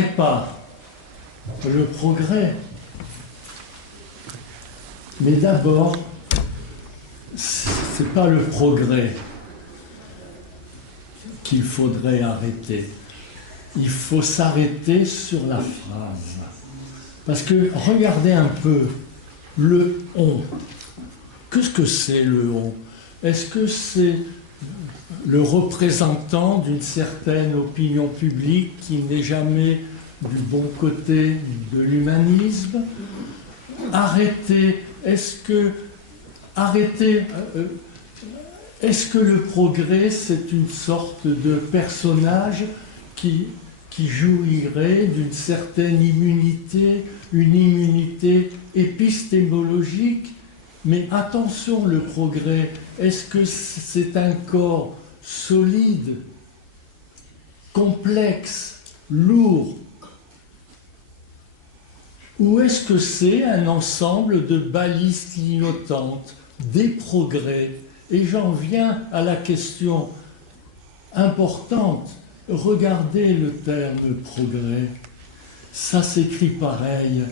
n'arrête pas le progrès. Mais d'abord, c'est pas le progrès qu'il faudrait arrêter. Il faut s'arrêter sur la phrase. Parce que regardez un peu le on. Qu'est-ce que c'est le on? Est-ce que c'est le représentant d'une certaine opinion publique qui n'est jamais du bon côté de l'humanisme? Arrêter, est-ce que le progrès, c'est une sorte de personnage qui jouirait d'une certaine immunité, une immunité épistémologique? Mais attention, le progrès, est-ce que c'est un corps solide, complexe, lourd? Ou est-ce que c'est un ensemble de balises clignotantes, des progrès? Et j'en viens à la question importante. Regardez le terme progrès. Ça s'écrit pareil,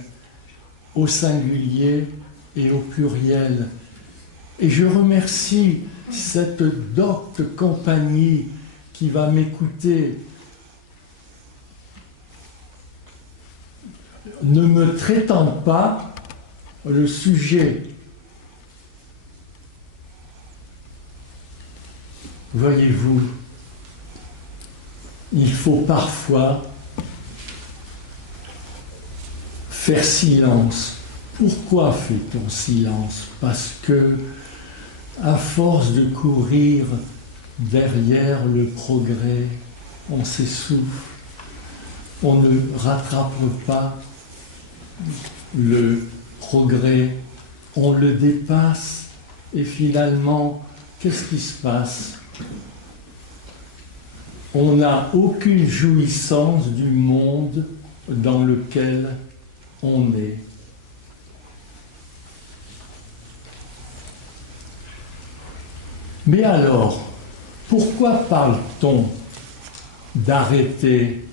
au singulier et au pluriel. Et je remercie cette docte compagnie qui va m'écouter. Ne me traitant pas le sujet. Voyez-vous, il faut parfois faire silence. Pourquoi fait-on silence? Parce que, à force de courir derrière le progrès, on s'essouffle, on ne rattrape pas le progrès, on le dépasse, et finalement, qu'est-ce qui se passe? On n'a aucune jouissance du monde dans lequel on est. Mais alors, pourquoi parle-t-on d'arrêter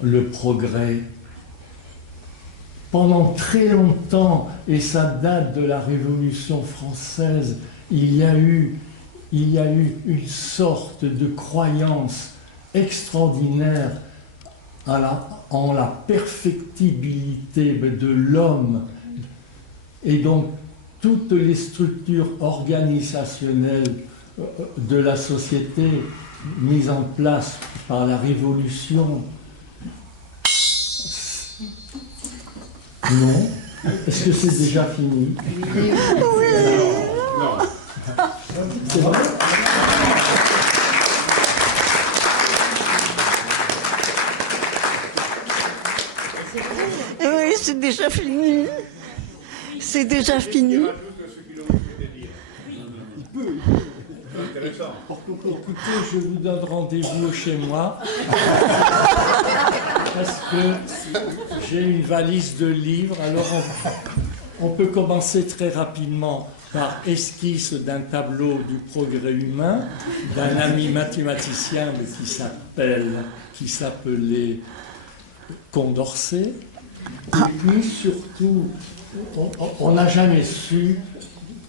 le progrès? Pendant très longtemps, et ça date de la Révolution française, il y a eu une sorte de croyance extraordinaire en la perfectibilité de l'homme. Et donc, toutes les structures organisationnelles de la société mises en place par la Révolution. Non? Est-ce que c'est déjà fini? Oui. Non. C'est vrai? Oui, c'est déjà fini. C'est déjà fini. Écoutez, je vous donne rendez-vous chez moi. Parce que j'ai une valise de livres. Alors on peut commencer très rapidement par esquisse d'un tableau du progrès humain d'un ami mathématicien qui s'appelait Condorcet. Et puis surtout, on n'a jamais su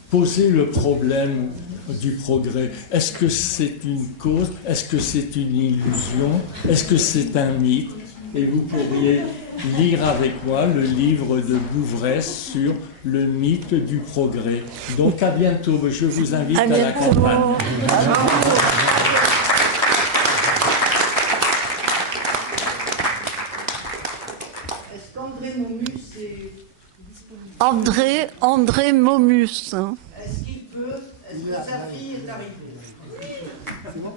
poser le problème du progrès. Est-ce que c'est une cause? Est-ce que c'est une illusion? Est-ce que c'est un mythe? Et vous pourriez lire avec moi le livre de Bouvresse sur le mythe du progrès. Donc à bientôt. Je vous invite à la campagne. Est-ce qu'André Momus est disponible? André Momus. Est-ce qu'il peut? Est-ce que sa fille est arrivée? C'est bon.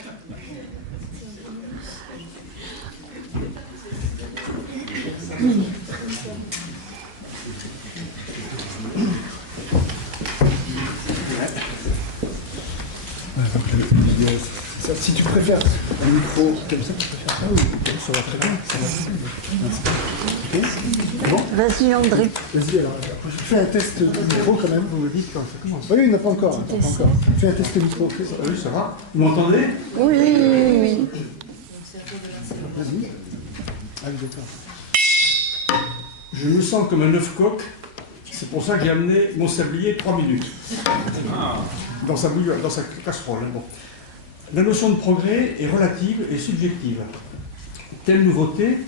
Si tu préfères un micro comme ça, tu préfères ça ou ça va très bien, ça va. Ok. Bon. Vas-y, André. Vas-y, alors, je fais un test micro quand même. Vous me dites quand ça commence. Oui, il n'y en a pas encore. Fais un test micro. Oui, ça va. Vous m'entendez? Oui. Vas-y. Ah, d'accord. Je me sens comme un œuf coq. C'est pour ça que j'ai amené mon sablier 3 minutes. Dans sa casserole. Bon. La notion de progrès est relative et subjective. Telle nouveauté,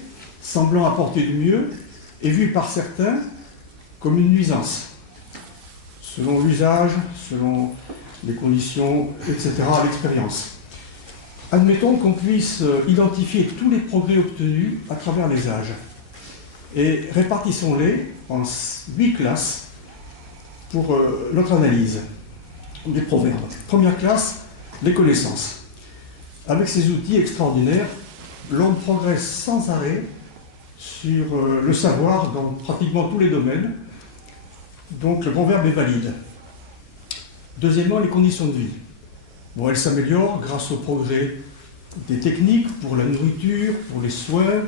semblant apporter du mieux, est vue par certains comme une nuisance, selon l'usage, selon les conditions, etc., à l'expérience. Admettons qu'on puisse identifier tous les progrès obtenus à travers les âges et répartissons-les en 8 classes pour notre analyse des proverbes. Première classe, les connaissances. Avec ces outils extraordinaires, l'homme progresse sans arrêt sur le savoir dans pratiquement tous les domaines. Donc le proverbe est valide. Deuxièmement, les conditions de vie. Bon, elles s'améliorent grâce au progrès des techniques pour la nourriture, pour les soins,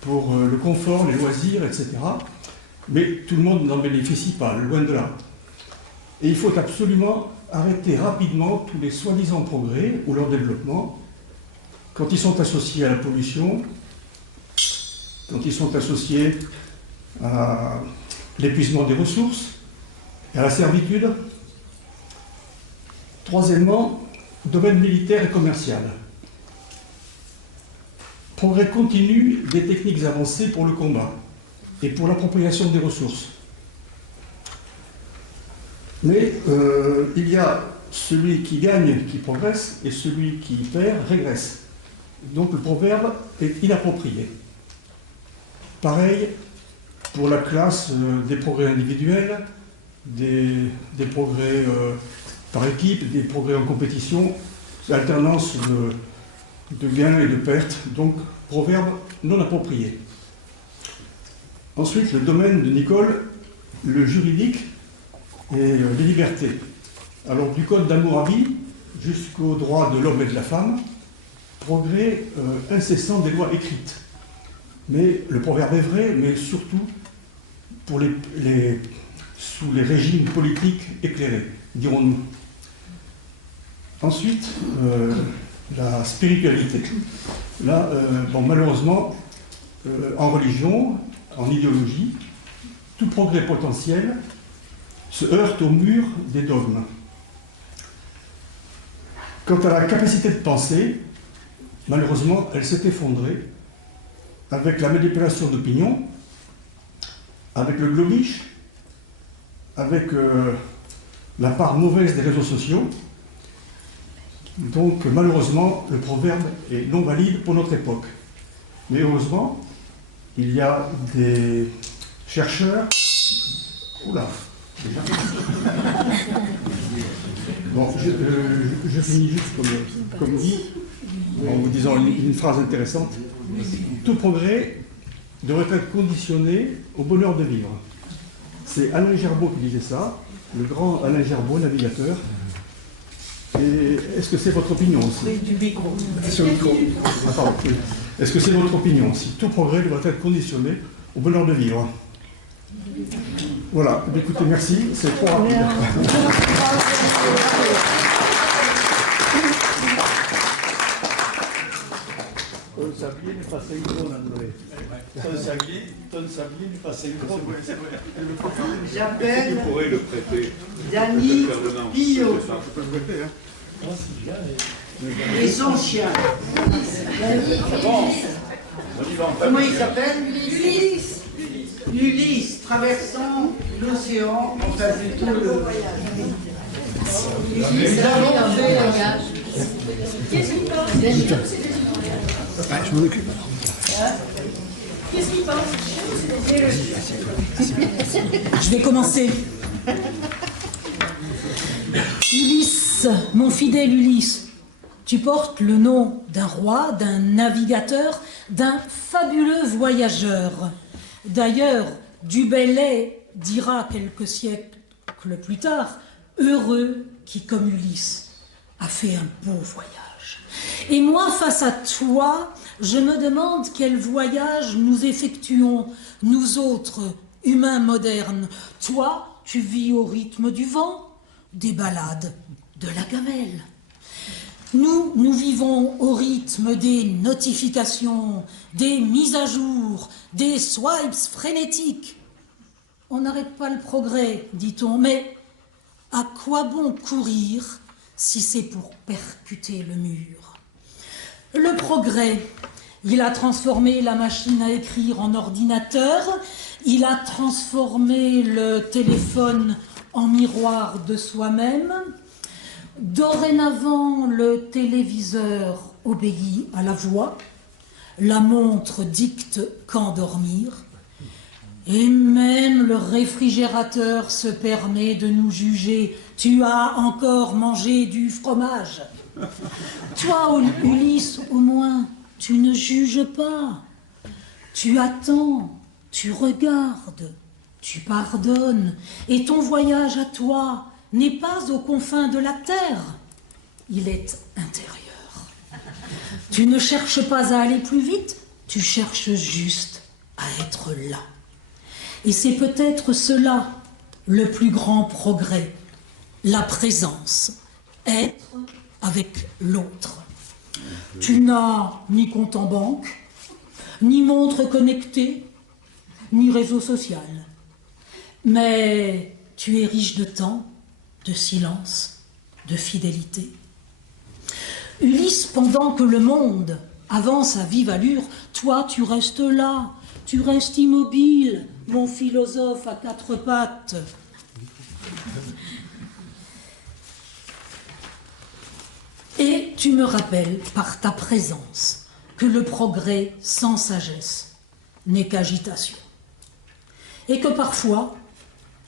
pour le confort, les loisirs, etc. Mais tout le monde n'en bénéficie pas, loin de là. Et il faut absolument arrêter rapidement tous les soi-disant progrès ou leur développement quand ils sont associés à la pollution, quand ils sont associés à l'épuisement des ressources et à la servitude. Troisièmement, domaine militaire et commercial. Progrès continu des techniques avancées pour le combat et pour l'appropriation des ressources. Mais il y a celui qui gagne qui progresse et celui qui perd régresse. Donc le proverbe est inapproprié. Pareil pour la classe des progrès individuels, des progrès par équipe, des progrès en compétition, alternance de gains et de pertes, donc proverbe non approprié. Ensuite, le domaine de Nicole, le juridique et les libertés. Alors du code d'amour à vie jusqu'aux droits de l'homme et de la femme, progrès incessant des lois écrites. Mais le proverbe est vrai, mais surtout pour sous les régimes politiques éclairés, dirons-nous. Ensuite, la spiritualité. Là, bon, malheureusement, en religion, en idéologie, tout progrès potentiel se heurte au mur des dogmes. Quant à la capacité de penser, malheureusement, elle s'est effondrée avec la manipulation d'opinion, avec le globish, avec la part mauvaise des réseaux sociaux. Donc, malheureusement, le proverbe est non valide pour notre époque. Mais heureusement, il y a des chercheurs. Oula, déjà. Bon, je finis juste comme dit, en vous disant une phrase intéressante. Tout progrès devrait être conditionné au bonheur de vivre. C'est Alain Gerbaud qui disait ça, le grand Alain Gerbaud, navigateur. Et est-ce que c'est votre opinion aussi? Du micro. Sur le micro. Ah, pardon, oui. Est-ce que c'est votre opinion aussi? Tout progrès devrait être conditionné au bonheur de vivre. Voilà, écoutez, merci, c'est trop rapide. Ton sablier n'est pas synchrone, André. Ton sablier n'est pas synchrone. J'appelle Tu pourrais le prêter. Danny Pillot Je peux le prêter, hein. et son chien. Comment il s'appelle? Ulysse. Ulysse, traversant l'océan, enfin plutôt le voyage. Nous avons fait Qu'est-ce qu'il pense? Je m'en occupe. Qu'est-ce qu'il pense? Je vais commencer. Ulysse, mon fidèle Ulysse, tu portes le nom d'un roi, d'un navigateur, d'un fabuleux voyageur. D'ailleurs, Du Bellay dira quelques siècles plus tard, heureux qui, comme Ulysse, a fait un beau voyage. Et moi, face à toi, je me demande quel voyage nous effectuons, nous autres, humains modernes. Toi, tu vis au rythme du vent, des balades, de la gamelle. Nous vivons au rythme des notifications, des mises à jour, des swipes frénétiques. On n'arrête pas le progrès, dit-on, mais à quoi bon courir si c'est pour percuter le mur? Le progrès, il a transformé la machine à écrire en ordinateur, il a transformé le téléphone en miroir de soi-même. Dorénavant, le téléviseur obéit à la voix, la montre dicte quand dormir, et même le réfrigérateur se permet de nous juger. Tu as encore mangé du fromage. Toi, Ulysse, au moins, tu ne juges pas. Tu attends, tu regardes, tu pardonnes, et ton voyage à toi n'est pas aux confins de la terre, il est intérieur. Tu ne cherches pas à aller plus vite, tu cherches juste à être là. Et c'est peut-être cela le plus grand progrès, la présence, être avec l'autre. Tu n'as ni compte en banque, ni montre connectée, ni réseau social. Mais tu es riche de temps, de silence, de fidélité. Ulysse, pendant que le monde avance à vive allure, toi tu restes là, tu restes immobile, mon philosophe à quatre pattes. Et tu me rappelles par ta présence que le progrès sans sagesse n'est qu'agitation. Et que parfois,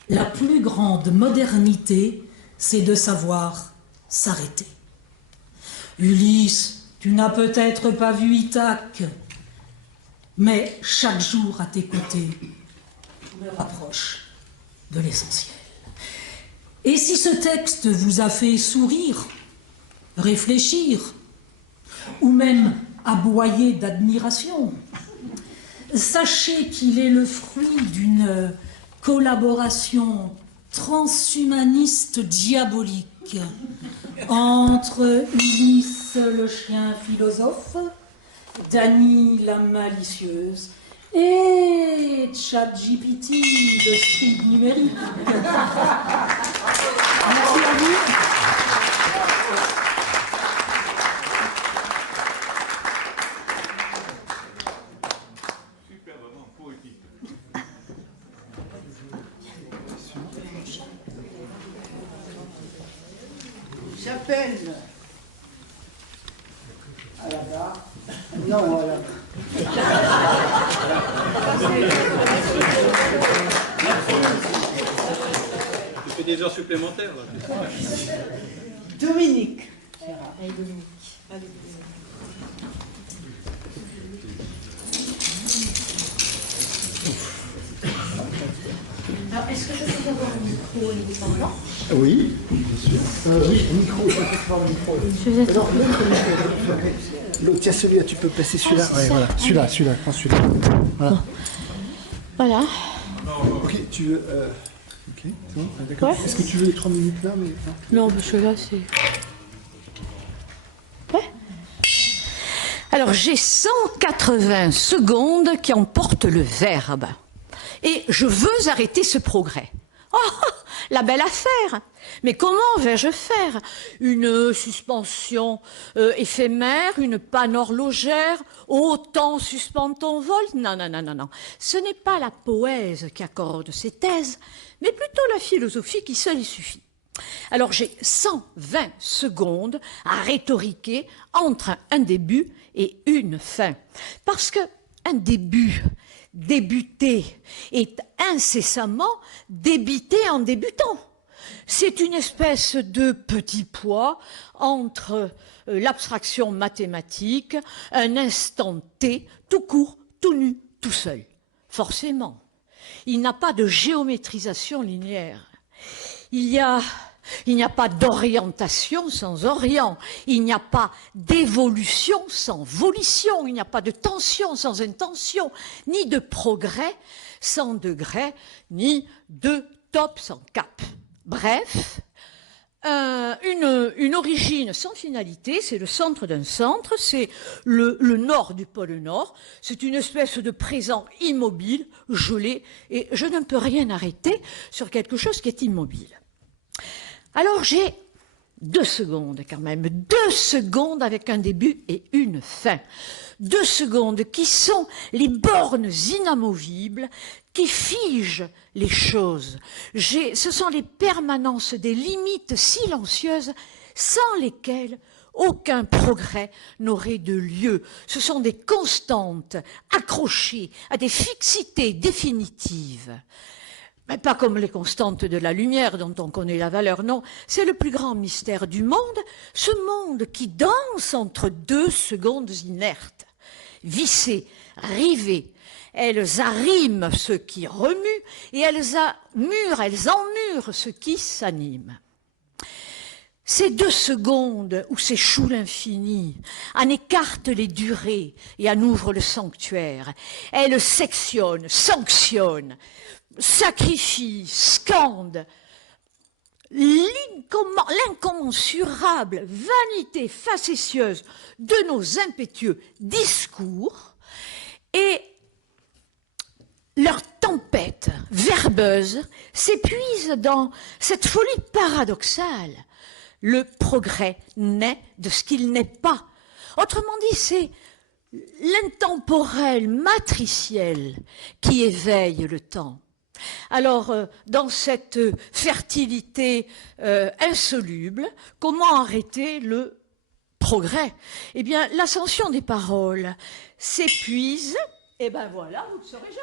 la plus grande modernité, c'est de savoir s'arrêter. Ulysse, tu n'as peut-être pas vu Ithaque, mais chaque jour à tes côtés me rapproche de l'essentiel. Et si ce texte vous a fait sourire, réfléchir, ou même aboyer d'admiration, sachez qu'il est le fruit d'une collaboration transhumaniste diabolique entre Ulysse le chien philosophe, Dany la malicieuse et ChatGPT le scribe numérique. Merci à vous. J'appelle à la barre. Non, à la Tu fais des heures supplémentaires là. Dominique. Allez, Dominique. Allez, alors, est-ce que je peux avoir un micro indépendant? Oui, bien sûr. Oui, micro, je peux faire le micro. Alors, l'autre, tiens, celui-là, tu peux passer celui-là. Ouais, voilà. Celui-là, prends celui-là. Voilà. Voilà. Ok, tu veux. Ok, c'est bon, d'accord. Ouais. Est-ce que tu veux les 3 minutes là Non, parce que là, c'est... Ouais. Alors, j'ai 180 secondes qui emportent le verbe. Et je veux arrêter ce progrès. Oh, la belle affaire! Mais comment vais-je faire? Une suspension éphémère, une panne horlogère, autant suspend ton vol? Non, non, non, non, non. Ce n'est pas la poèse qui accorde ses thèses, mais plutôt la philosophie qui seule y suffit. Alors j'ai 120 secondes à rhétoriquer entre un début et une fin. Parce que un début, débuter, est incessamment débité en débutant. C'est une espèce de petit poids entre l'abstraction mathématique, un instant T, tout court, tout nu, tout seul. Forcément, il n'a pas de géométrisation linéaire. Il n'y a pas d'orientation sans orient. Il n'y a pas d'évolution sans volition. Il n'y a pas de tension sans intention, ni de progrès sans degré, ni de top sans cap. Bref, une origine sans finalité, c'est le centre d'un centre, c'est le nord du pôle Nord, c'est une espèce de présent immobile, gelé, et je ne peux rien arrêter sur quelque chose qui est immobile. Alors j'ai 2 secondes quand même, 2 secondes avec un début et une fin. 2 secondes qui sont les bornes inamovibles qui figent les choses. Ce sont les permanences des limites silencieuses sans lesquelles aucun progrès n'aurait de lieu. Ce sont des constantes accrochées à des fixités définitives. Mais pas comme les constantes de la lumière dont on connaît la valeur, non. C'est le plus grand mystère du monde, ce monde qui danse entre 2 secondes inertes. Vissées, rivées, elles arriment ce qui remue et elles emmurent ce qui s'anime. Ces 2 secondes où s'échoue l'infini en écartent les durées et en ouvrent le sanctuaire. Elles sectionnent, sanctionnent, sacrifient, scandent l'incommensurable vanité facétieuse de nos impétueux discours et leur tempête verbeuse s'épuise dans cette folie paradoxale. Le progrès naît de ce qu'il n'est pas. Autrement dit, c'est l'intemporel matriciel qui éveille le temps. Alors, dans cette fertilité insoluble, comment arrêter le progrès? Eh bien, l'ascension des paroles s'épuise, et ben voilà, vous ne le saurez jamais.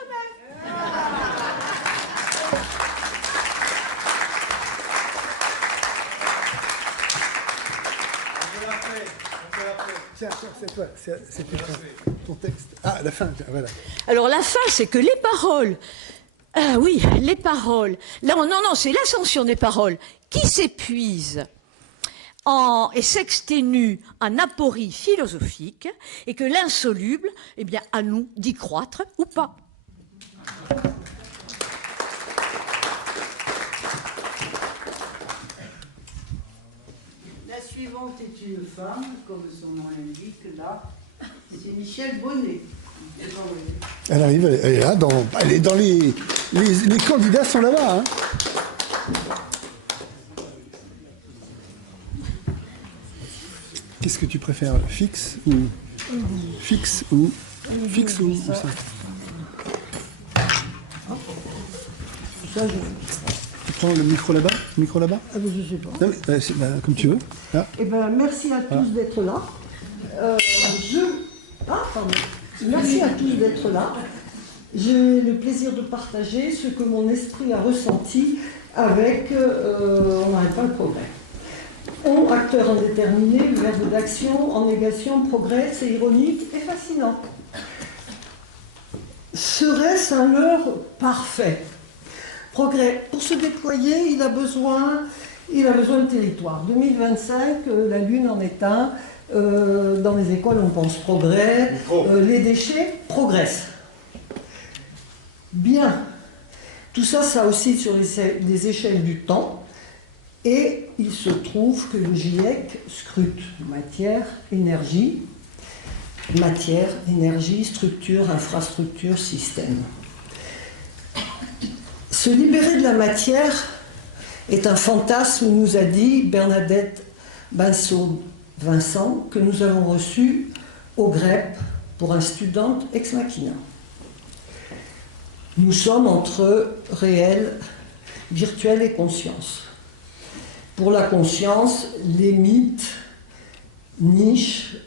C'est ton texte. Ah, la fin, voilà. Alors, la fin, c'est que les paroles... Ah oui, les paroles. Non, c'est l'ascension des paroles qui s'épuise et s'exténue en aporie philosophique et que l'insoluble, eh bien, à nous d'y croître ou pas. La suivante est une femme, comme son nom l'indique là. C'est Michel Bonnet. Elle arrive, elle est là, elle est dans les candidats sont là-bas. Hein. Qu'est-ce que tu préfères, fixe ou ça? Tu prends le micro là-bas? Ah ben, je sais pas. Non, mais, comme tu veux. Là. Eh ben, merci à tous d'être là. Merci à tous d'être là. J'ai le plaisir de partager ce que mon esprit a ressenti avec On n'arrête pas le progrès. On, acteur indéterminé, le verbe d'action, en négation, progrès, c'est ironique et fascinant. Serait-ce un leurre parfait? Progrès, pour se déployer, il a besoin de territoire. 2025, la Lune en est un. Dans les écoles, on pense progrès. Les déchets progressent. Bien. Tout ça, ça oscille sur les échelles du temps. Et il se trouve que le GIEC scrute matière, énergie, structure, infrastructure, système. Se libérer de la matière est un fantasme, nous a dit Bernadette Vincent, que nous avons reçu au GREP pour un student ex machina. Nous sommes entre réel, virtuel et conscience. Pour la conscience, les mythes nichent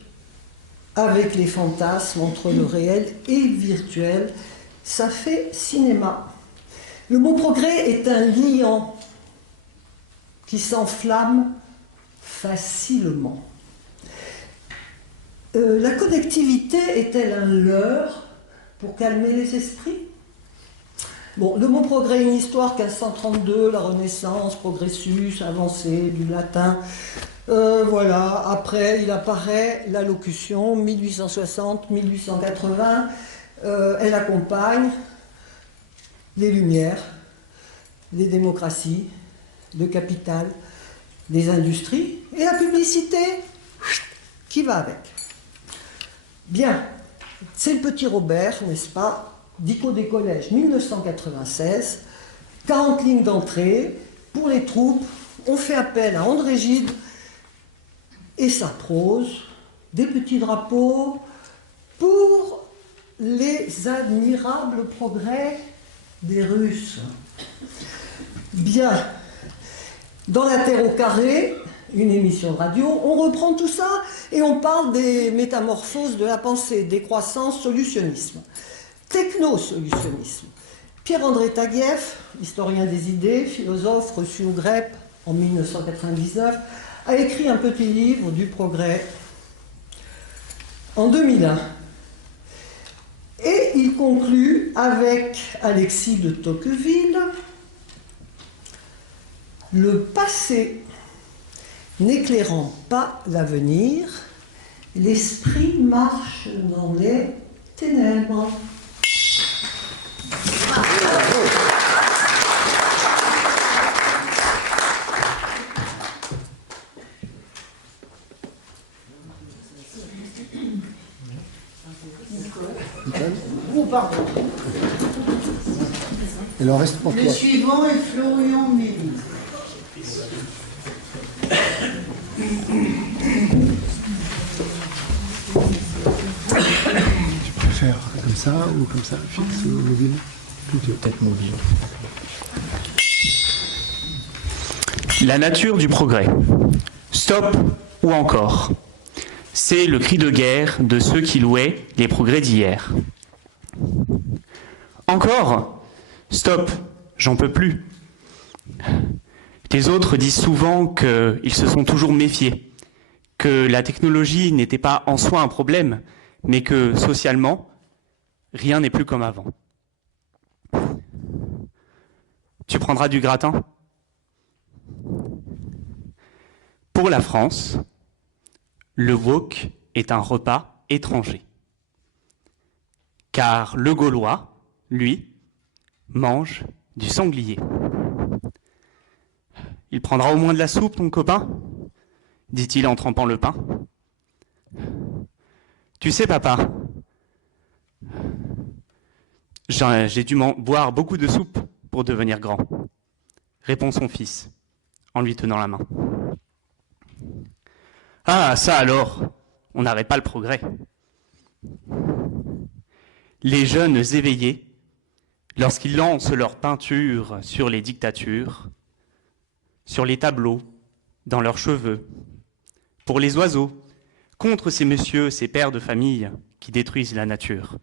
avec les fantasmes entre le réel et le virtuel. Ça fait cinéma. Le mot progrès est un liant qui s'enflamme facilement. La connectivité est-elle un leurre pour calmer les esprits? Bon, le mot progrès, une histoire 1532, la Renaissance, progressus, avancée, du latin. Voilà, après il apparaît l'allocution, 1860-1880, elle accompagne les Lumières, les démocraties, le capital, des industries, et la publicité qui va avec. Bien, c'est le petit Robert, n'est-ce pas, Dico des collèges, 1996, 40 lignes d'entrée pour les troupes, on fait appel à André Gide et sa prose, des petits drapeaux pour les admirables progrès des Russes. Bien, dans la Terre au carré, une émission de radio, on reprend tout ça et on parle des métamorphoses de la pensée, décroissance, solutionnisme, techno-solutionnisme. Pierre-André Taguieff, historien des idées, philosophe reçu au GREP en 1999, a écrit un petit livre du progrès en 2001. Et il conclut avec Alexis de Tocqueville: le passé n'éclairant pas l'avenir, l'esprit marche dans les ténèbres. Oh, pardon. Il en reste pour Le toi. suivant est Florian Méry. Tu préfères comme ça ou comme ça, fixe ou mobile? Peut-être mobile. La nature du progrès. Stop ou encore. C'est le cri de guerre de ceux qui louaient les progrès d'hier. Encore? Stop, j'en peux plus. Les autres disent souvent qu'ils se sont toujours méfiés, que la technologie n'était pas en soi un problème, mais que socialement, rien n'est plus comme avant. Tu prendras du gratin? Pour la France, le wok est un repas étranger. Car le Gaulois, lui, mange du sanglier. Il prendra au moins de la soupe, ton copain? Dit-il en trempant le pain. Tu sais, papa, j'ai dû boire beaucoup de soupe pour devenir grand, répond son fils en lui tenant la main. Ah, ça alors, on n'arrête pas le progrès. Les jeunes éveillés, lorsqu'ils lancent leur peinture sur les dictatures, sur les tableaux, dans leurs cheveux, pour les oiseaux, contre ces messieurs, ces pères de famille qui détruisent la nature.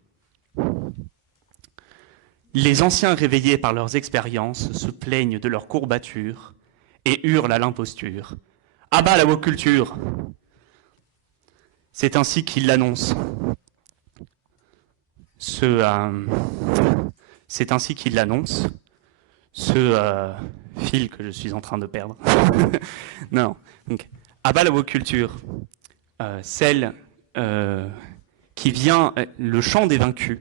Les anciens réveillés par leurs expériences se plaignent de leurs courbatures et hurlent à l'imposture. À bas la woke culture! C'est ainsi qu'ils l'annoncent. C'est ainsi qu'il l'annonce, ce fil que je suis en train de perdre. Non. Donc, à bas la woke culture, celle qui vient, le chant des vaincus,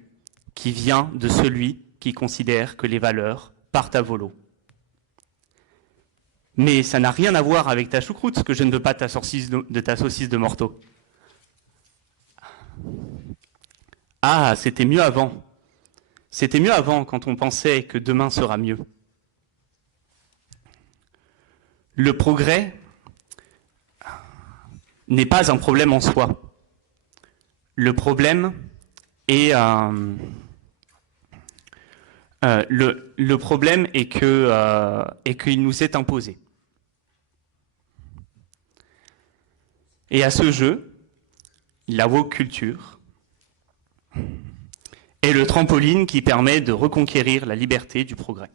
qui vient de celui qui considère que les valeurs partent à volo. Mais ça n'a rien à voir avec ta choucroute, parce que je ne veux pas ta saucisse de morteau. Ah, c'était mieux avant. C'était mieux avant quand on pensait que demain sera mieux. Le progrès n'est pas un problème en soi. Le problème est le problème est qu'il nous est imposé. Et à ce jeu, la woke culture est le trampoline qui permet de reconquérir la liberté du progrès.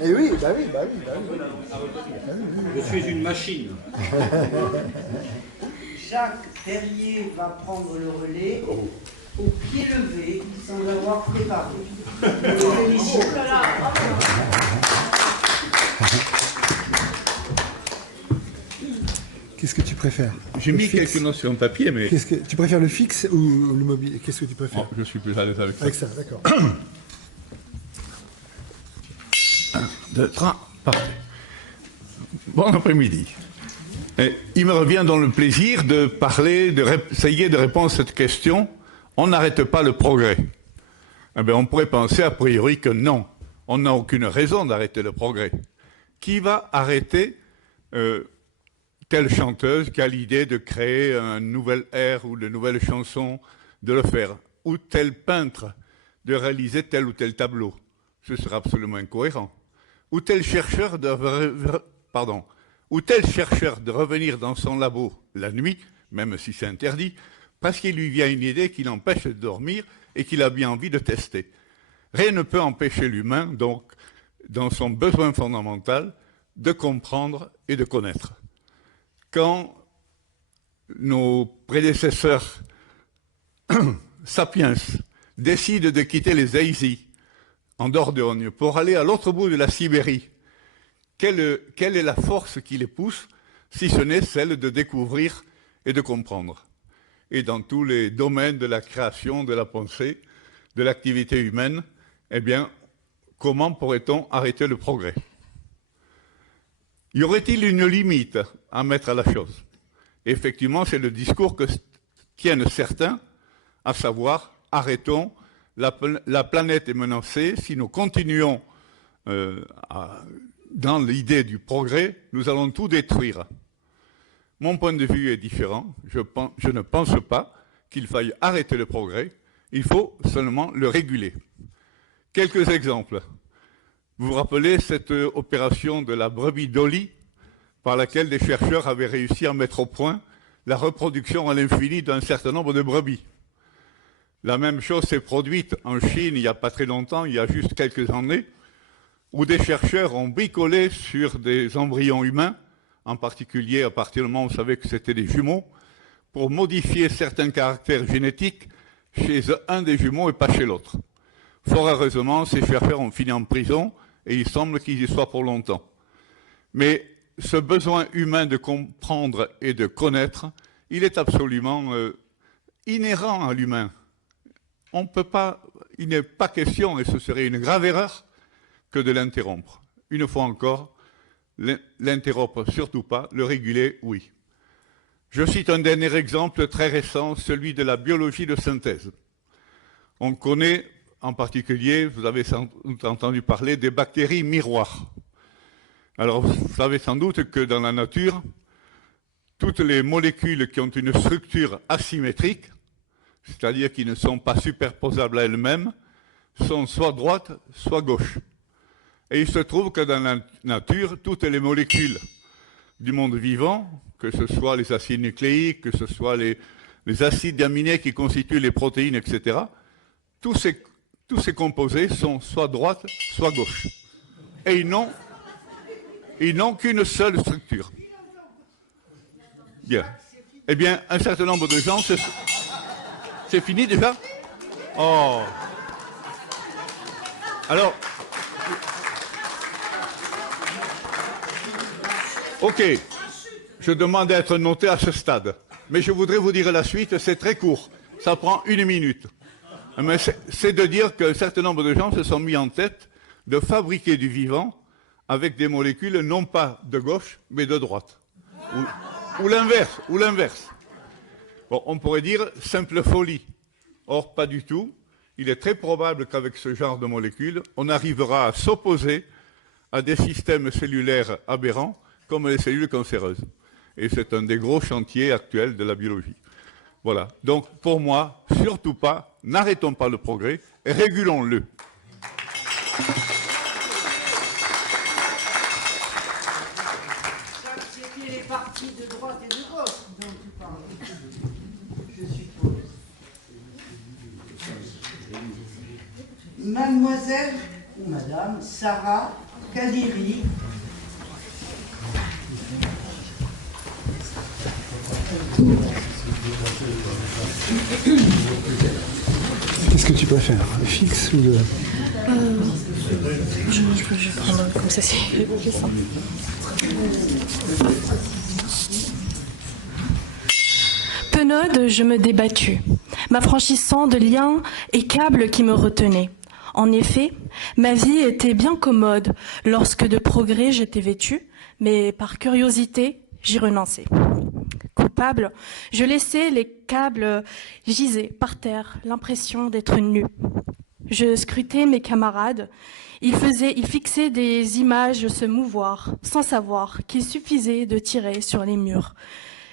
Et oui, bah oui. Je suis une machine. Jacques Perrier va prendre le relais au pied levé, sans avoir préparé. Qu'est-ce que tu préfères? J'ai mis quelques notes sur un papier, mais... Tu préfères le fixe ou le mobile? Qu'est-ce que tu préfères? Je suis plus à l'aise avec ça. Avec ça, d'accord. 1, 2, 3, parfait. Bon après-midi. Il me revient dans le plaisir de parler, d'essayer de répondre à cette question. On n'arrête pas le progrès. Eh bien, on pourrait penser a priori que non. On n'a aucune raison d'arrêter le progrès. Qui va arrêter telle chanteuse qui a l'idée de créer un nouvel air ou de nouvelles chansons, de le faire? Ou tel peintre de réaliser tel ou tel tableau? Ce sera absolument incohérent. Ou tel chercheur de revenir dans son labo la nuit, même si c'est interdit, parce qu'il lui vient une idée qui l'empêche de dormir et qu'il a bien envie de tester. Rien ne peut empêcher l'humain, donc, dans son besoin fondamental, de comprendre et de connaître. Quand nos prédécesseurs sapiens décident de quitter les Aisies en Dordogne pour aller à l'autre bout de la Sibérie, quelle est la force qui les pousse, si ce n'est celle de découvrir et de comprendre? Et dans tous les domaines de la création, de la pensée, de l'activité humaine, eh bien, comment pourrait-on arrêter le progrès? Y aurait-il une limite à mettre à la chose? Effectivement, c'est le discours que tiennent certains, à savoir, arrêtons, la planète est menacée, si nous continuons dans l'idée du progrès, nous allons tout détruire. Mon point de vue est différent. Je ne pense pas qu'il faille arrêter le progrès, il faut seulement le réguler. Quelques exemples. Vous vous rappelez cette opération de la brebis Dolly, par laquelle des chercheurs avaient réussi à mettre au point la reproduction à l'infini d'un certain nombre de brebis. La même chose s'est produite en Chine il n'y a pas très longtemps, il y a juste quelques années, où des chercheurs ont bricolé sur des embryons humains, en particulier à partir du moment où on savait que c'était des jumeaux, pour modifier certains caractères génétiques chez un des jumeaux et pas chez l'autre. Fort heureusement, ces chercheurs ont fini en prison et il semble qu'ils y soient pour longtemps. Mais ce besoin humain de comprendre et de connaître, il est absolument inhérent à l'humain. On peut pas, il n'est pas question, et ce serait une grave erreur, que de l'interrompre. Une fois encore, l'interrompre surtout pas, le réguler, oui. Je cite un dernier exemple très récent, celui de la biologie de synthèse. On connaît en particulier, vous avez sans doute entendu parler des bactéries miroirs. Alors, vous savez sans doute que dans la nature, toutes les molécules qui ont une structure asymétrique, c'est-à-dire qui ne sont pas superposables à elles-mêmes, sont soit droites, soit gauches. Et il se trouve que dans la nature, toutes les molécules du monde vivant, que ce soit les acides nucléiques, que ce soit les acides aminés qui constituent les protéines, etc., tous ces composés sont soit droites, soit gauches. Et ils n'ont qu'une seule structure. Bien. Eh bien, un certain nombre de gens... C'est fini déjà? Oh. Alors... Ok. Je demande d'être noté à ce stade. Mais je voudrais vous dire la suite, c'est très court. Ça prend 1 minute. Mais c'est de dire qu'un certain nombre de gens se sont mis en tête de fabriquer du vivant avec des molécules non pas de gauche, mais de droite. Ou l'inverse. Bon, on pourrait dire simple folie. Or, pas du tout. Il est très probable qu'avec ce genre de molécules, on arrivera à s'opposer à des systèmes cellulaires aberrants comme les cellules cancéreuses. Et c'est un des gros chantiers actuels de la biologie. Voilà. Donc, pour moi, surtout pas, n'arrêtons pas le progrès, régulons-le. C'était les partis de droite et de gauche dont tu parles, je suppose. Mademoiselle ou Madame Sarah Kadiri. Qu'est-ce que tu préfères, le fixe ou le... Je vais prendre comme ça, c'est plus simple. penaude, je me débattus, m'affranchissant de liens et câbles qui me retenaient. En effet, ma vie était bien commode lorsque de progrès j'étais vêtue, mais par curiosité, j'y renonçais. Coupable, je laissais les câbles giser par terre, l'impression d'être nue. Je scrutais mes camarades, ils fixaient des images se mouvoir, sans savoir qu'il suffisait de tirer sur les murs.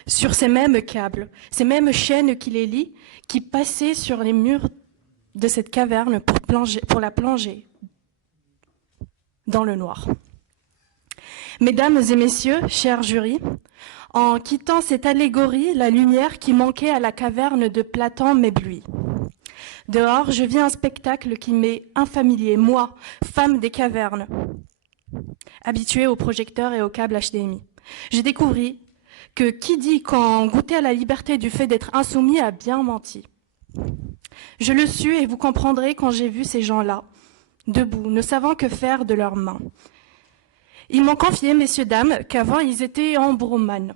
Sur ces mêmes câbles, ces mêmes chaînes qui les lient, qui passaient sur les murs de cette caverne pour la plonger dans le noir. Mesdames et messieurs, chers jurys, en quittant cette allégorie, la lumière qui manquait à la caverne de Platon m'éblouit. Dehors, je vis un spectacle qui m'est infamilier, moi, femme des cavernes, habituée aux projecteurs et aux câbles HDMI. J'ai découvert que qui dit qu'en goûter à la liberté du fait d'être insoumis a bien menti. Je le sus et vous comprendrez quand j'ai vu ces gens-là, debout, ne savant que faire de leurs mains. Ils m'ont confié, messieurs, dames, qu'avant ils étaient embroumanes.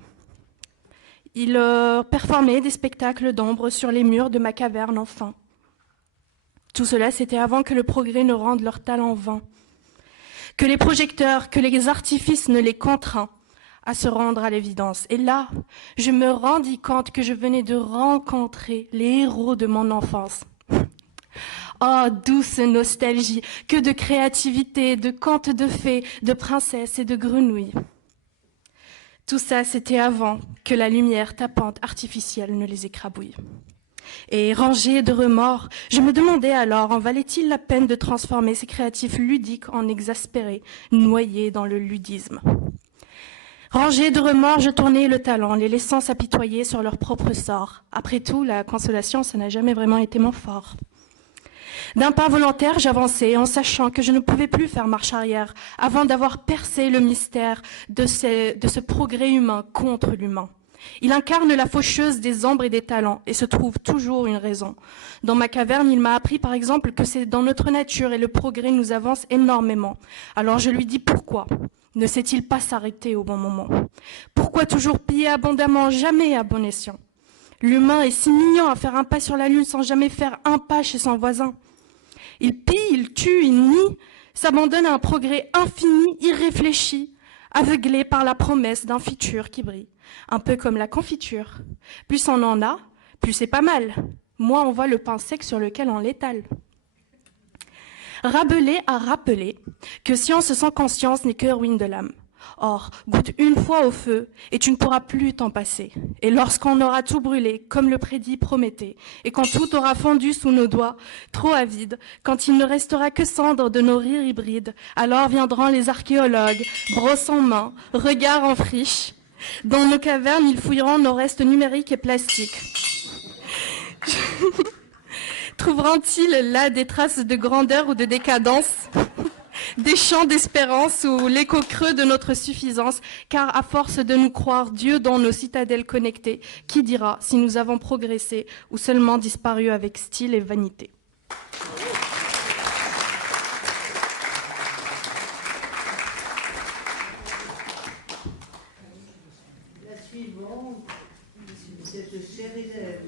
Ils performaient des spectacles d'ombre sur les murs de ma caverne enfin. Tout cela, c'était avant que le progrès ne rende leur talent vain, que les projecteurs, que les artifices ne les contraint à se rendre à l'évidence. Et là, je me rendis compte que je venais de rencontrer les héros de mon enfance. Oh, douce nostalgie, que de créativité, de contes de fées, de princesses et de grenouilles. Tout ça, c'était avant que la lumière tapante artificielle ne les écrabouille. Et rangé de remords, je me demandais alors, en valait-il la peine de transformer ces créatifs ludiques en exaspérés, noyés dans le ludisme. Rangé de remords, je tournais le talon, les laissant s'apitoyer sur leur propre sort. Après tout, la consolation, ça n'a jamais vraiment été mon fort. D'un pas volontaire, j'avançais en sachant que je ne pouvais plus faire marche arrière avant d'avoir percé le mystère de ce progrès humain contre l'humain. Il incarne la faucheuse des ombres et des talents et se trouve toujours une raison. Dans ma caverne, il m'a appris par exemple que c'est dans notre nature et le progrès nous avance énormément. Alors je lui dis pourquoi ne sait-il pas s'arrêter au bon moment? Pourquoi toujours piller abondamment, jamais à bon escient? L'humain est si mignon à faire un pas sur la lune sans jamais faire un pas chez son voisin. Il pille, il tue, il nie, s'abandonne à un progrès infini, irréfléchi, aveuglé par la promesse d'un futur qui brille. Un peu comme la confiture. Plus on en a, plus c'est pas mal. Moins on voit le pain sec sur lequel on l'étale. Rabelais a rappelé que science sans conscience n'est que ruine de l'âme. Or, goûte une fois au feu et tu ne pourras plus t'en passer. Et lorsqu'on aura tout brûlé, comme le prédit Prométhée, et quand tout aura fondu sous nos doigts, trop avides, quand il ne restera que cendres de nos rires hybrides, alors viendront les archéologues, brosse en main, regard en friche. Dans nos cavernes, ils fouilleront nos restes numériques et plastiques. Trouveront-ils là des traces de grandeur ou de décadence, des chants d'espérance ou l'écho creux de notre suffisance, car à force de nous croire Dieu dans nos citadelles connectées, qui dira si nous avons progressé ou seulement disparu avec style et vanité? La suivante, c'est cette chère élève.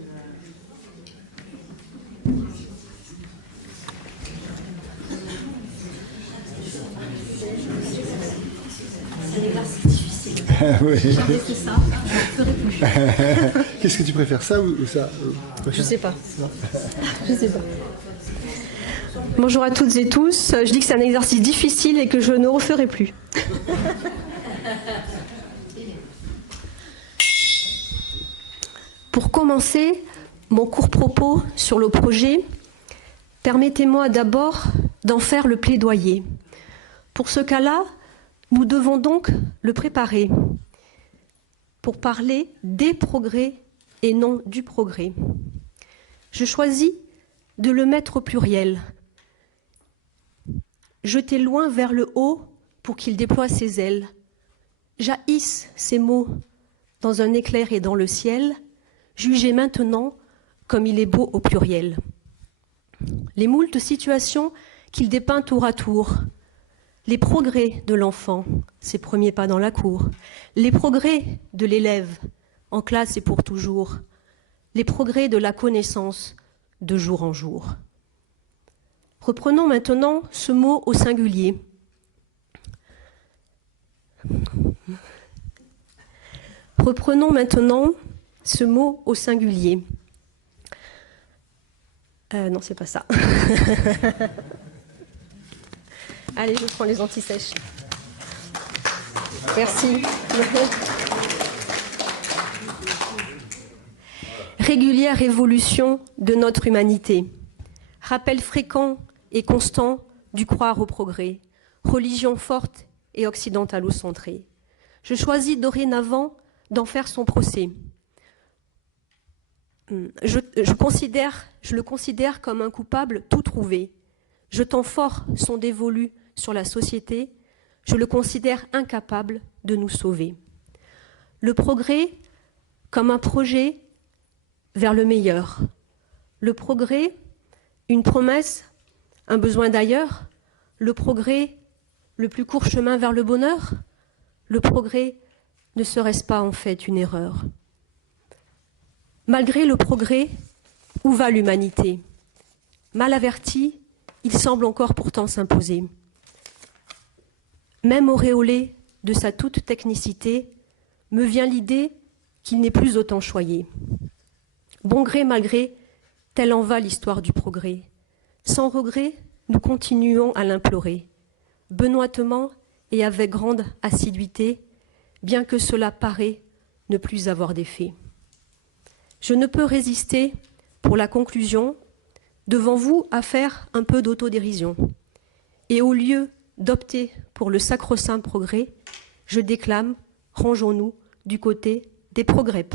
Oui. J'avais fait ça, je ne ferai plus. Qu'est-ce que tu préfères, ça ou ça? Je sais pas. Je sais pas. Bonjour à toutes et tous. Je dis que c'est un exercice difficile et que je ne referai plus. Pour commencer mon court propos sur le projet, permettez-moi d'abord d'en faire le plaidoyer. Pour ce cas-là, nous devons donc le préparer pour parler des progrès et non du progrès. Je choisis de le mettre au pluriel. Jetez loin vers le haut pour qu'il déploie ses ailes. Jaillissent ces mots dans un éclair et dans le ciel. Jugez maintenant comme il est beau au pluriel. Les moultes situations qu'il dépeint tour à tour. Les progrès de l'enfant, ses premiers pas dans la cour. Les progrès de l'élève, en classe et pour toujours. les progrès de la connaissance de jour en jour. Reprenons maintenant ce mot au singulier. Reprenons maintenant ce mot au singulier. Non, c'est pas ça. Allez, je prends les antisèches. Merci. Régulière évolution de notre humanité. Rappel fréquent et constant du croire au progrès. Religion forte et occidentalo-centrée. Je choisis dorénavant d'en faire son procès. Je le considère comme un coupable tout trouvé. Jetant fort son dévolu sur la société, je le considère incapable de nous sauver. Le progrès comme un projet vers le meilleur. Le progrès, une promesse, un besoin d'ailleurs. Le progrès, le plus court chemin vers le bonheur. Le progrès, ne serait-ce pas en fait une erreur? Malgré le progrès, où va l'humanité? Mal averti, il semble encore pourtant s'imposer. Même auréolé de sa toute technicité, me vient l'idée qu'il n'est plus autant choyé. Bon gré, mal gré, telle en va l'histoire du progrès. Sans regret, nous continuons à l'implorer, benoîtement et avec grande assiduité, bien que cela paraît ne plus avoir d'effet. Je ne peux résister, pour la conclusion, devant vous à faire un peu d'autodérision. Et au lieu d'opter pour le sacro-saint progrès, je déclame, rangeons-nous du côté des progrès.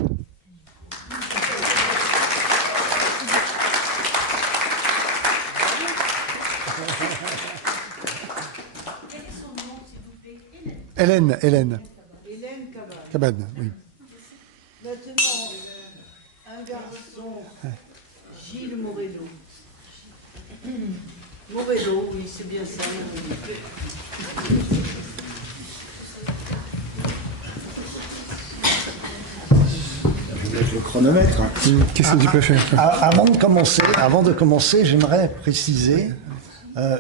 Hélène. Hélène Cabane, oui. Maintenant, un garçon, Gilles Morello. Morello, oui, c'est bien ça. Je vais mettre le chronomètre. Qu'est-ce que tu peux faire? Avant de commencer, j'aimerais préciser,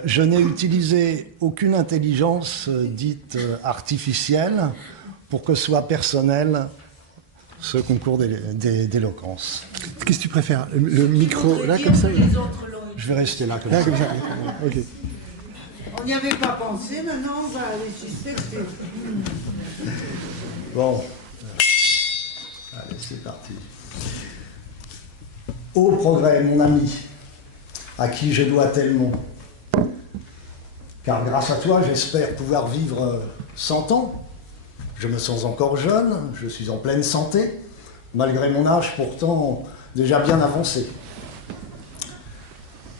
je n'ai utilisé aucune intelligence dite artificielle pour que soit personnel ce concours d'éloquence. Qu'est-ce que tu préfères? Le micro là comme ça? Je vais rester là comme ça. Ok. On n'y avait pas pensé, maintenant on va aller suspecter. Bon. Allez, c'est parti. Ô progrès, mon ami, à qui je dois tellement. Car grâce à toi, j'espère pouvoir vivre 100 ans. Je me sens encore jeune, je suis en pleine santé, malgré mon âge pourtant déjà bien avancé.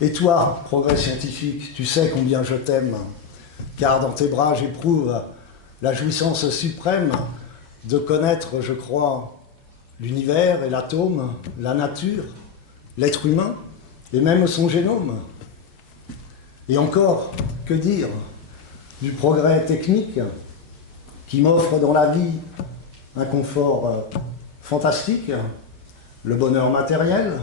Et toi, progrès scientifique, tu sais combien je t'aime, car dans tes bras j'éprouve la jouissance suprême de connaître, je crois, l'univers et l'atome, la nature, l'être humain, et même son génome. Et encore, que dire du progrès technique qui m'offre dans la vie un confort fantastique, le bonheur matériel,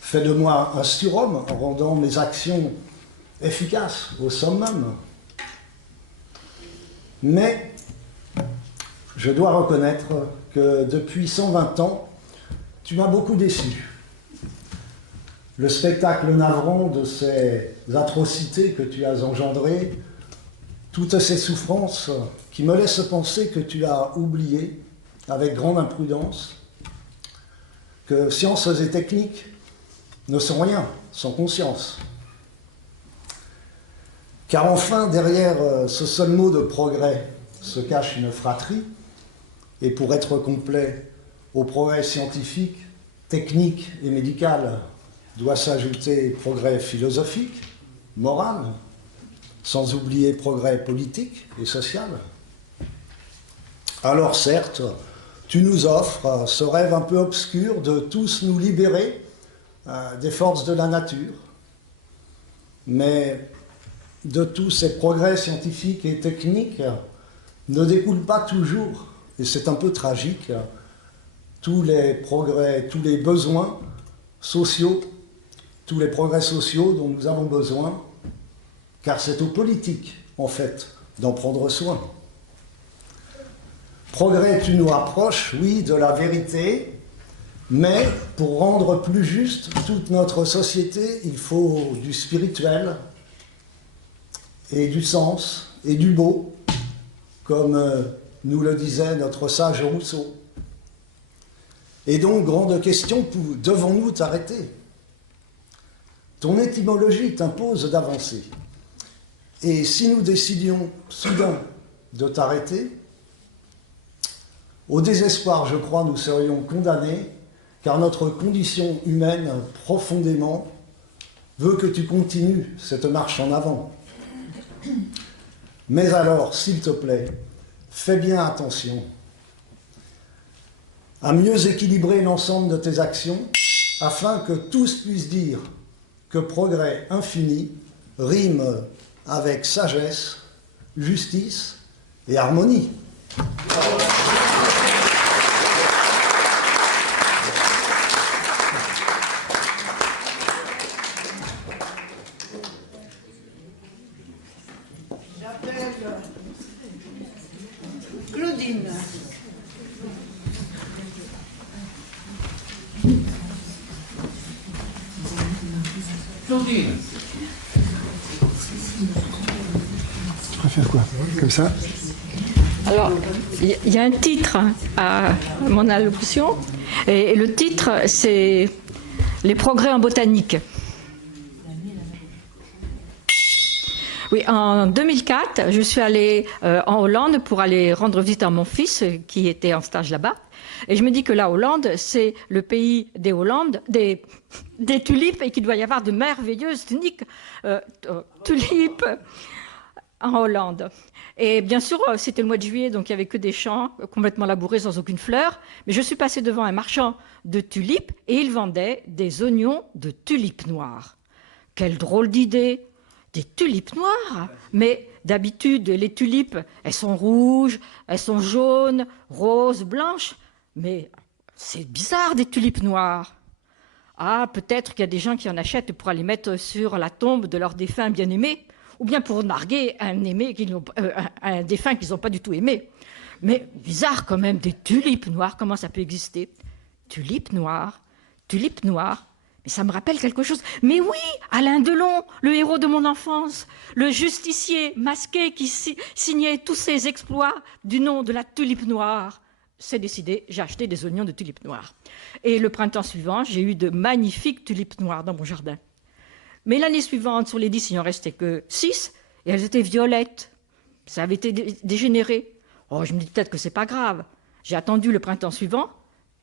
fait de moi un surhomme en rendant mes actions efficaces au summum. Mais je dois reconnaître que depuis 120 ans, tu m'as beaucoup déçu. Le spectacle navrant de ces atrocités que tu as engendrées, toutes ces souffrances qui me laissent penser que tu as oublié, avec grande imprudence, que sciences et techniques ne sont rien sans conscience. Car enfin, derrière ce seul mot de progrès se cache une fratrie, et pour être complet, au progrès scientifique, technique et médical doit s'ajouter progrès philosophique, moral, sans oublier progrès politique et social. Alors certes, tu nous offres ce rêve un peu obscur de tous nous libérer des forces de la nature. Mais de tous ces progrès scientifiques et techniques ne découlent pas toujours, et c'est un peu tragique, tous les progrès, tous les besoins sociaux, tous les progrès sociaux dont nous avons besoin, car c'est aux politiques, en fait, d'en prendre soin. Progrès est une approche, oui, de la vérité, mais pour rendre plus juste toute notre société, il faut du spirituel et du sens et du beau, comme nous le disait notre sage Rousseau. Et donc, grande question, devons-nous t'arrêter? Ton étymologie t'impose d'avancer. Et si nous décidions soudain de t'arrêter, au désespoir, je crois, nous serions condamnés, car notre condition humaine, profondément, veut que tu continues cette marche en avant. Mais alors, s'il te plaît, fais bien attention à mieux équilibrer l'ensemble de tes actions, afin que tous puissent dire que progrès infini rime avec sagesse, justice et harmonie. J'appelle Claudine. Claudine. Tu préfères quoi? Comme ça? Alors, il y a un titre à mon allocution, et le titre, c'est « Les progrès en botanique ». Oui, en 2004, je suis allée en Hollande pour aller rendre visite à mon fils qui était en stage là-bas. Et je me dis que la Hollande, c'est le pays des Hollandes, des tulipes, et qu'il doit y avoir de merveilleuses, uniques tulipes en Hollande. Et bien sûr, c'était le mois de juillet, donc il n'y avait que des champs complètement labourés sans aucune fleur. Mais je suis passée devant un marchand de tulipes et il vendait des oignons de tulipes noires. Quelle drôle d'idée! Des tulipes noires. Mais d'habitude, les tulipes, elles sont rouges, elles sont jaunes, roses, blanches. Mais c'est bizarre, des tulipes noires. Ah, peut-être qu'il y a des gens qui en achètent pour aller mettre sur la tombe de leur défunt bien-aimé, ou bien pour narguer un défunt qu'ils n'ont pas du tout aimé. Mais bizarre quand même, des tulipes noires, comment ça peut exister? Tulipes noires, tulipes noires. Mais ça me rappelle quelque chose. Mais oui, Alain Delon, le héros de mon enfance, le justicier masqué qui signait tous ses exploits du nom de la tulipe noire. C'est décidé, j'ai acheté des oignons de tulipes noires. Et le printemps suivant, j'ai eu de magnifiques tulipes noires dans mon jardin. Mais l'année suivante, sur les 10, il n'en restait que 6, et elles étaient violettes. Ça avait été dégénéré. Oh, je me dis peut-être que c'est pas grave. J'ai attendu le printemps suivant,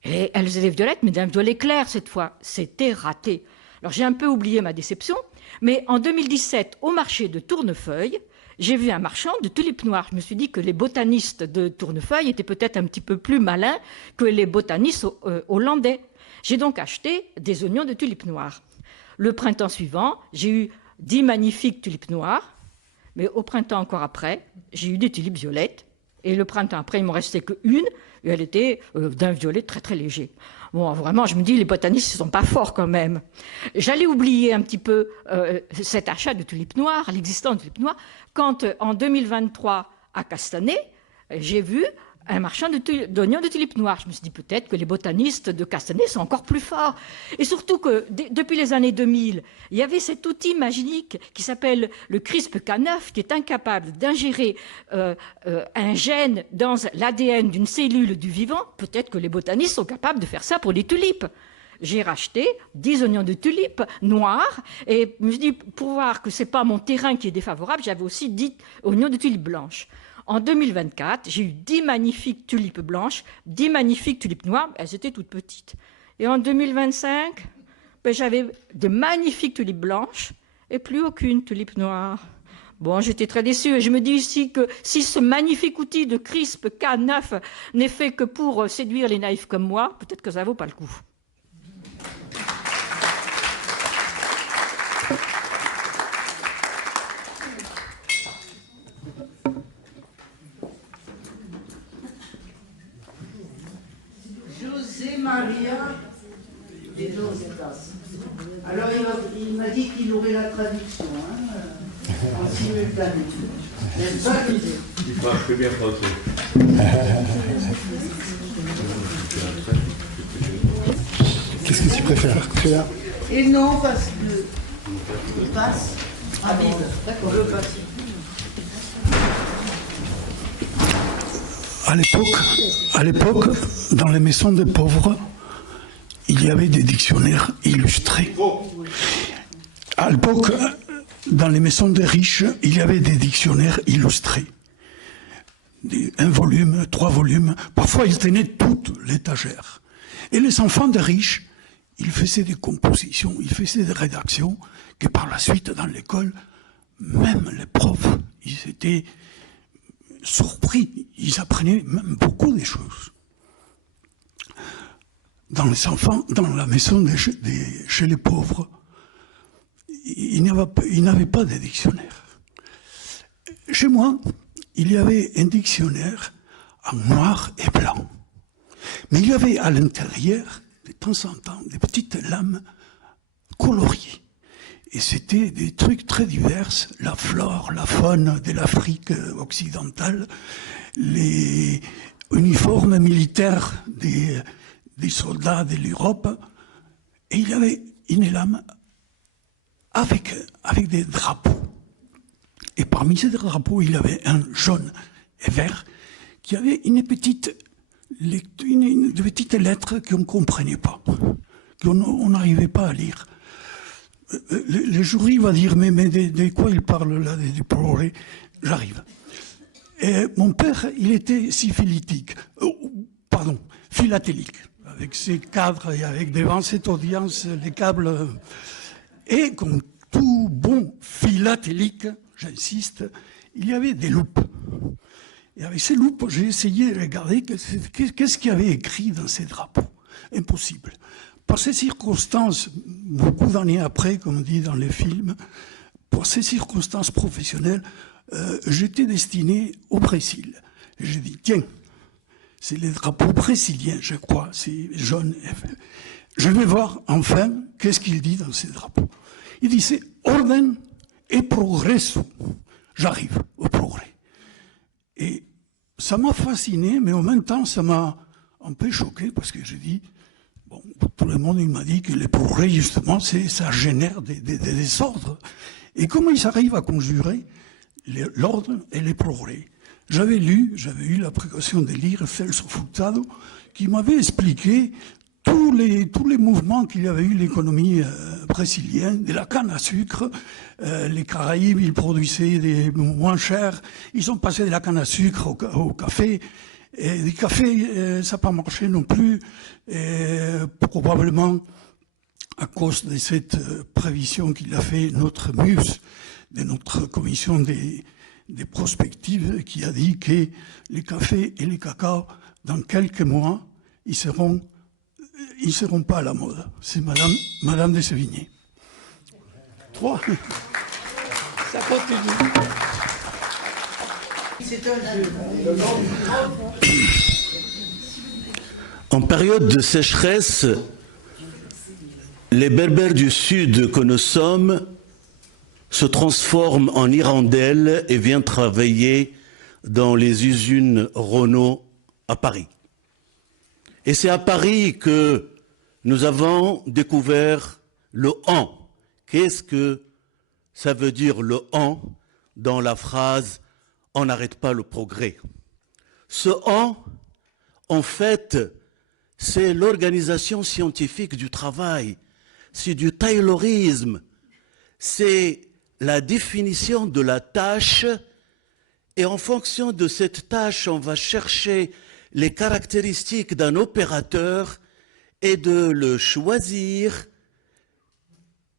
et elles étaient violettes, mais d'un violet clair cette fois. C'était raté. Alors j'ai un peu oublié ma déception, mais en 2017, au marché de Tournefeuille, j'ai vu un marchand de tulipes noires. Je me suis dit que les botanistes de Tournefeuille étaient peut-être un petit peu plus malins que les botanistes hollandais. J'ai donc acheté des oignons de tulipes noires. Le printemps suivant, j'ai eu 10 magnifiques tulipes noires, mais au printemps encore après, j'ai eu des tulipes violettes, et le printemps après, il ne m'en restait qu'une, et elle était d'un violet très très léger. Bon, vraiment, je me dis, les botanistes ne sont pas forts quand même. J'allais oublier un petit peu cet achat de tulipes noires, l'existence de tulipes noires, quand en 2023, à Castanet, j'ai vu un marchand d'oignons de tulipes noires. Je me suis dit peut-être que les botanistes de Castanet sont encore plus forts. Et surtout que depuis les années 2000, il y avait cet outil magique qui s'appelle le CRISPR-Cas9, qui est incapable d'ingérer un gène dans l'ADN d'une cellule du vivant. Peut-être que les botanistes sont capables de faire ça pour les tulipes. J'ai racheté 10 oignons de tulipes noirs et je me suis dit, pour voir que ce n'est pas mon terrain qui est défavorable, j'avais aussi 10 oignons de tulipes blanches. En 2024, j'ai eu 10 magnifiques tulipes blanches, 10 magnifiques tulipes noires, elles étaient toutes petites. Et en 2025, j'avais de magnifiques tulipes blanches et plus aucune tulipe noire. Bon, j'étais très déçue et je me dis ici que si ce magnifique outil de CRISPR-Cas9 n'est fait que pour séduire les naïfs comme moi, peut-être que ça ne vaut pas le coup. José Maria des Ostas. Alors il m'a dit qu'il aurait la traduction en simultané. N'est-ce pas, José? Il fera très bien français. Qu'est-ce que tu préfères, Claire? Et non, parce que il passe. Ah bon, d'accord, je passe. À l'époque, dans les maisons des pauvres, il y avait des dictionnaires illustrés. À l'époque, dans les maisons des riches, il y avait des dictionnaires illustrés. Un volume, 3 volumes. Parfois, ils tenaient toute l'étagère. Et les enfants des riches, ils faisaient des compositions, ils faisaient des rédactions, que par la suite, dans l'école, même les profs, ils étaient surpris. Ils apprenaient même beaucoup de choses. Dans les enfants, dans la maison chez les pauvres, il n'avait pas de dictionnaire. Chez moi, il y avait un dictionnaire en noir et blanc. Mais il y avait à l'intérieur, de temps en temps, des petites lames coloriées. Et c'était des trucs très divers, la flore, la faune de l'Afrique occidentale, les uniformes militaires des soldats de l'Europe. Et il y avait une lame avec des drapeaux. Et parmi ces drapeaux, il y avait un jaune et vert qui avait une petite lettre qu'on ne comprenait pas, qu'on n'arrivait pas à lire. Le jury va dire, mais de quoi il parle là, du progrès? J'arrive. Et mon père, il était philatélique, avec ses cadres et avec devant cette audience, les câbles. Et comme tout bon philatélique, j'insiste, il y avait des loupes. Et avec ces loupes, j'ai essayé de regarder qu'est-ce qu'il y avait écrit dans ces drapeaux. Impossible. Par ces circonstances, beaucoup d'années après, comme on dit dans les films, pour ces circonstances professionnelles, j'étais destiné au Brésil. J'ai dit, tiens, c'est les drapeaux brésiliens, je crois, c'est jaune. Je vais voir enfin qu'est-ce qu'il dit dans ces drapeaux. Il dit, c'est Orden et Progresso. J'arrive au progrès. Et ça m'a fasciné, mais en même temps, ça m'a un peu choqué, parce que j'ai dit, bon, tout le monde il m'a dit que les progrès, justement, ça génère des désordres. Et comment ils arrivent à conjurer l'ordre et les progrès? J'avais eu la précaution de lire Celso Furtado, qui m'avait expliqué tous les mouvements qu'il y avait eu l'économie brésilienne, de la canne à sucre. Les Caraïbes, ils produisaient des moins chers. Ils ont passé de la canne à sucre au café. Et du café, ça n'a pas marché non plus. Probablement à cause de cette prévision qu'il a fait notre MUS, de notre commission des prospectives, qui a dit que les cafés et les cacao, dans quelques mois, ils seront pas à la mode. C'est Madame de Sévigné. 3. Ça continue. C'est un jeu. En période de sécheresse, les Berbères du Sud que nous sommes se transforment en hirondelles et viennent travailler dans les usines Renault à Paris. Et c'est à Paris que nous avons découvert le « en ». Qu'est-ce que ça veut dire le « en » dans la phrase « on n'arrête pas le progrès ». Ce « en », en fait, c'est l'organisation scientifique du travail, c'est du taylorisme, c'est la définition de la tâche, et en fonction de cette tâche, on va chercher les caractéristiques d'un opérateur et de le choisir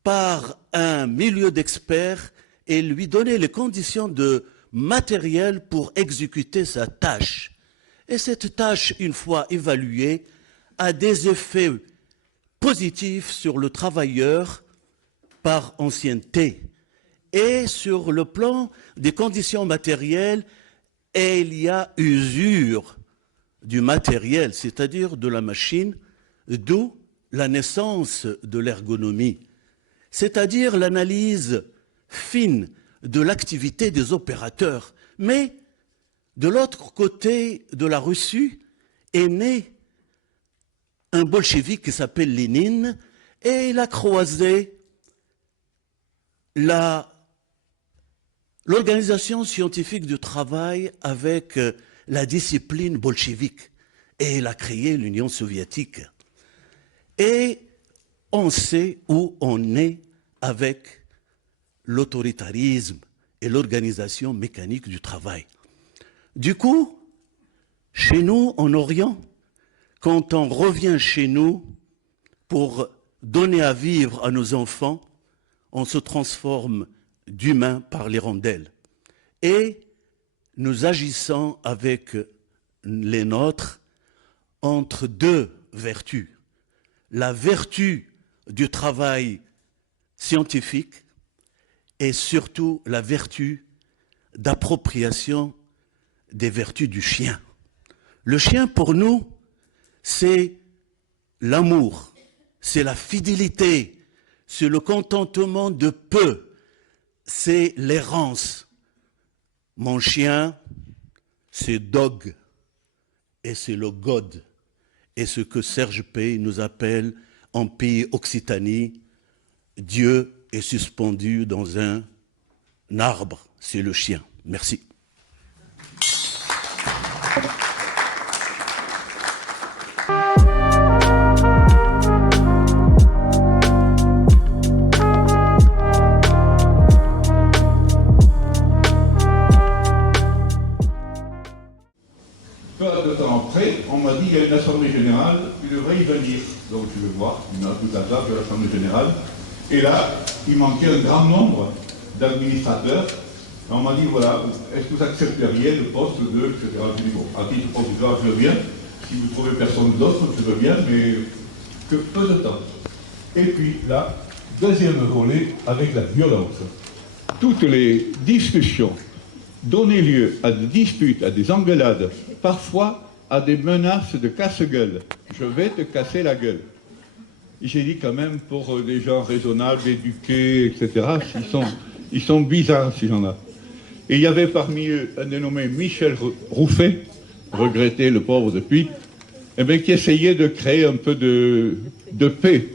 par un milieu d'experts et lui donner les conditions de matériel pour exécuter sa tâche. Et cette tâche, une fois évaluée, a des effets positifs sur le travailleur par ancienneté. Et sur le plan des conditions matérielles, il y a usure du matériel, c'est-à-dire de la machine, d'où la naissance de l'ergonomie, c'est-à-dire l'analyse fine de l'activité des opérateurs. Mais de l'autre côté de la Russie est né un bolchevique qui s'appelle Lénine, et il a croisé l'organisation scientifique du travail avec la discipline bolchevique. Et il a créé l'Union soviétique. Et on sait où on est avec l'autoritarisme et l'organisation mécanique du travail. Du coup, chez nous, en Orient, quand on revient chez nous pour donner à vivre à nos enfants, on se transforme d'humain par les rondelles. Et nous agissons avec les nôtres entre deux vertus. La vertu du travail scientifique et surtout la vertu d'appropriation des vertus du chien. Le chien, pour nous, c'est l'amour, c'est la fidélité, c'est le contentement de peu, c'est l'errance. Mon chien, c'est Dog, et c'est le God, et ce que Serge Pey nous appelle en pays Occitanie, Dieu est suspendu dans un arbre, c'est le chien. Merci. Peu de temps après, on m'a dit qu'il y a une assemblée générale, il devrait y venir. Donc je vais voir, il y a tout à l'heure de l'assemblée générale. Et là, il manquait un grand nombre d'administrateurs. On m'a dit, voilà, est-ce que vous accepteriez le poste de, etc. Je dis, bon, à titre provisoire, je veux bien. Si vous trouvez personne d'autre, je veux bien, mais que peu de temps. Et puis là, deuxième volet avec la violence. Toutes les discussions donnaient lieu à des disputes, à des engueulades, parfois à des menaces de casse-gueule. Je vais te casser la gueule. J'ai dit quand même, pour des gens raisonnables, éduqués, etc., ils sont bizarres, ces gens-là. Et il y avait parmi eux un dénommé Michel Rouffet, regretté le pauvre depuis, eh bien, qui essayait de créer un peu de paix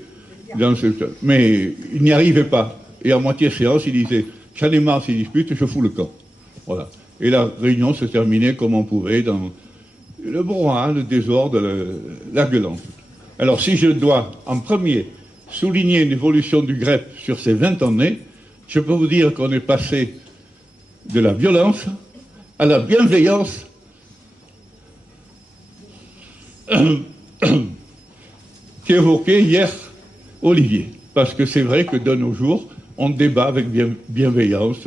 dans ce... Mais il n'y arrivait pas. Et à moitié séance, il disait, j'en ai marre de ces disputes, je fous le camp. Voilà. Et la réunion se terminait comme on pouvait, dans le brouhaha, le désordre, la gueulante. Alors si je dois, en premier, souligner une évolution du GREP sur ces 20 années, je peux vous dire qu'on est passé de la violence à la bienveillance qu'évoquait hier Olivier. Parce que c'est vrai que de nos jours, on débat avec bienveillance.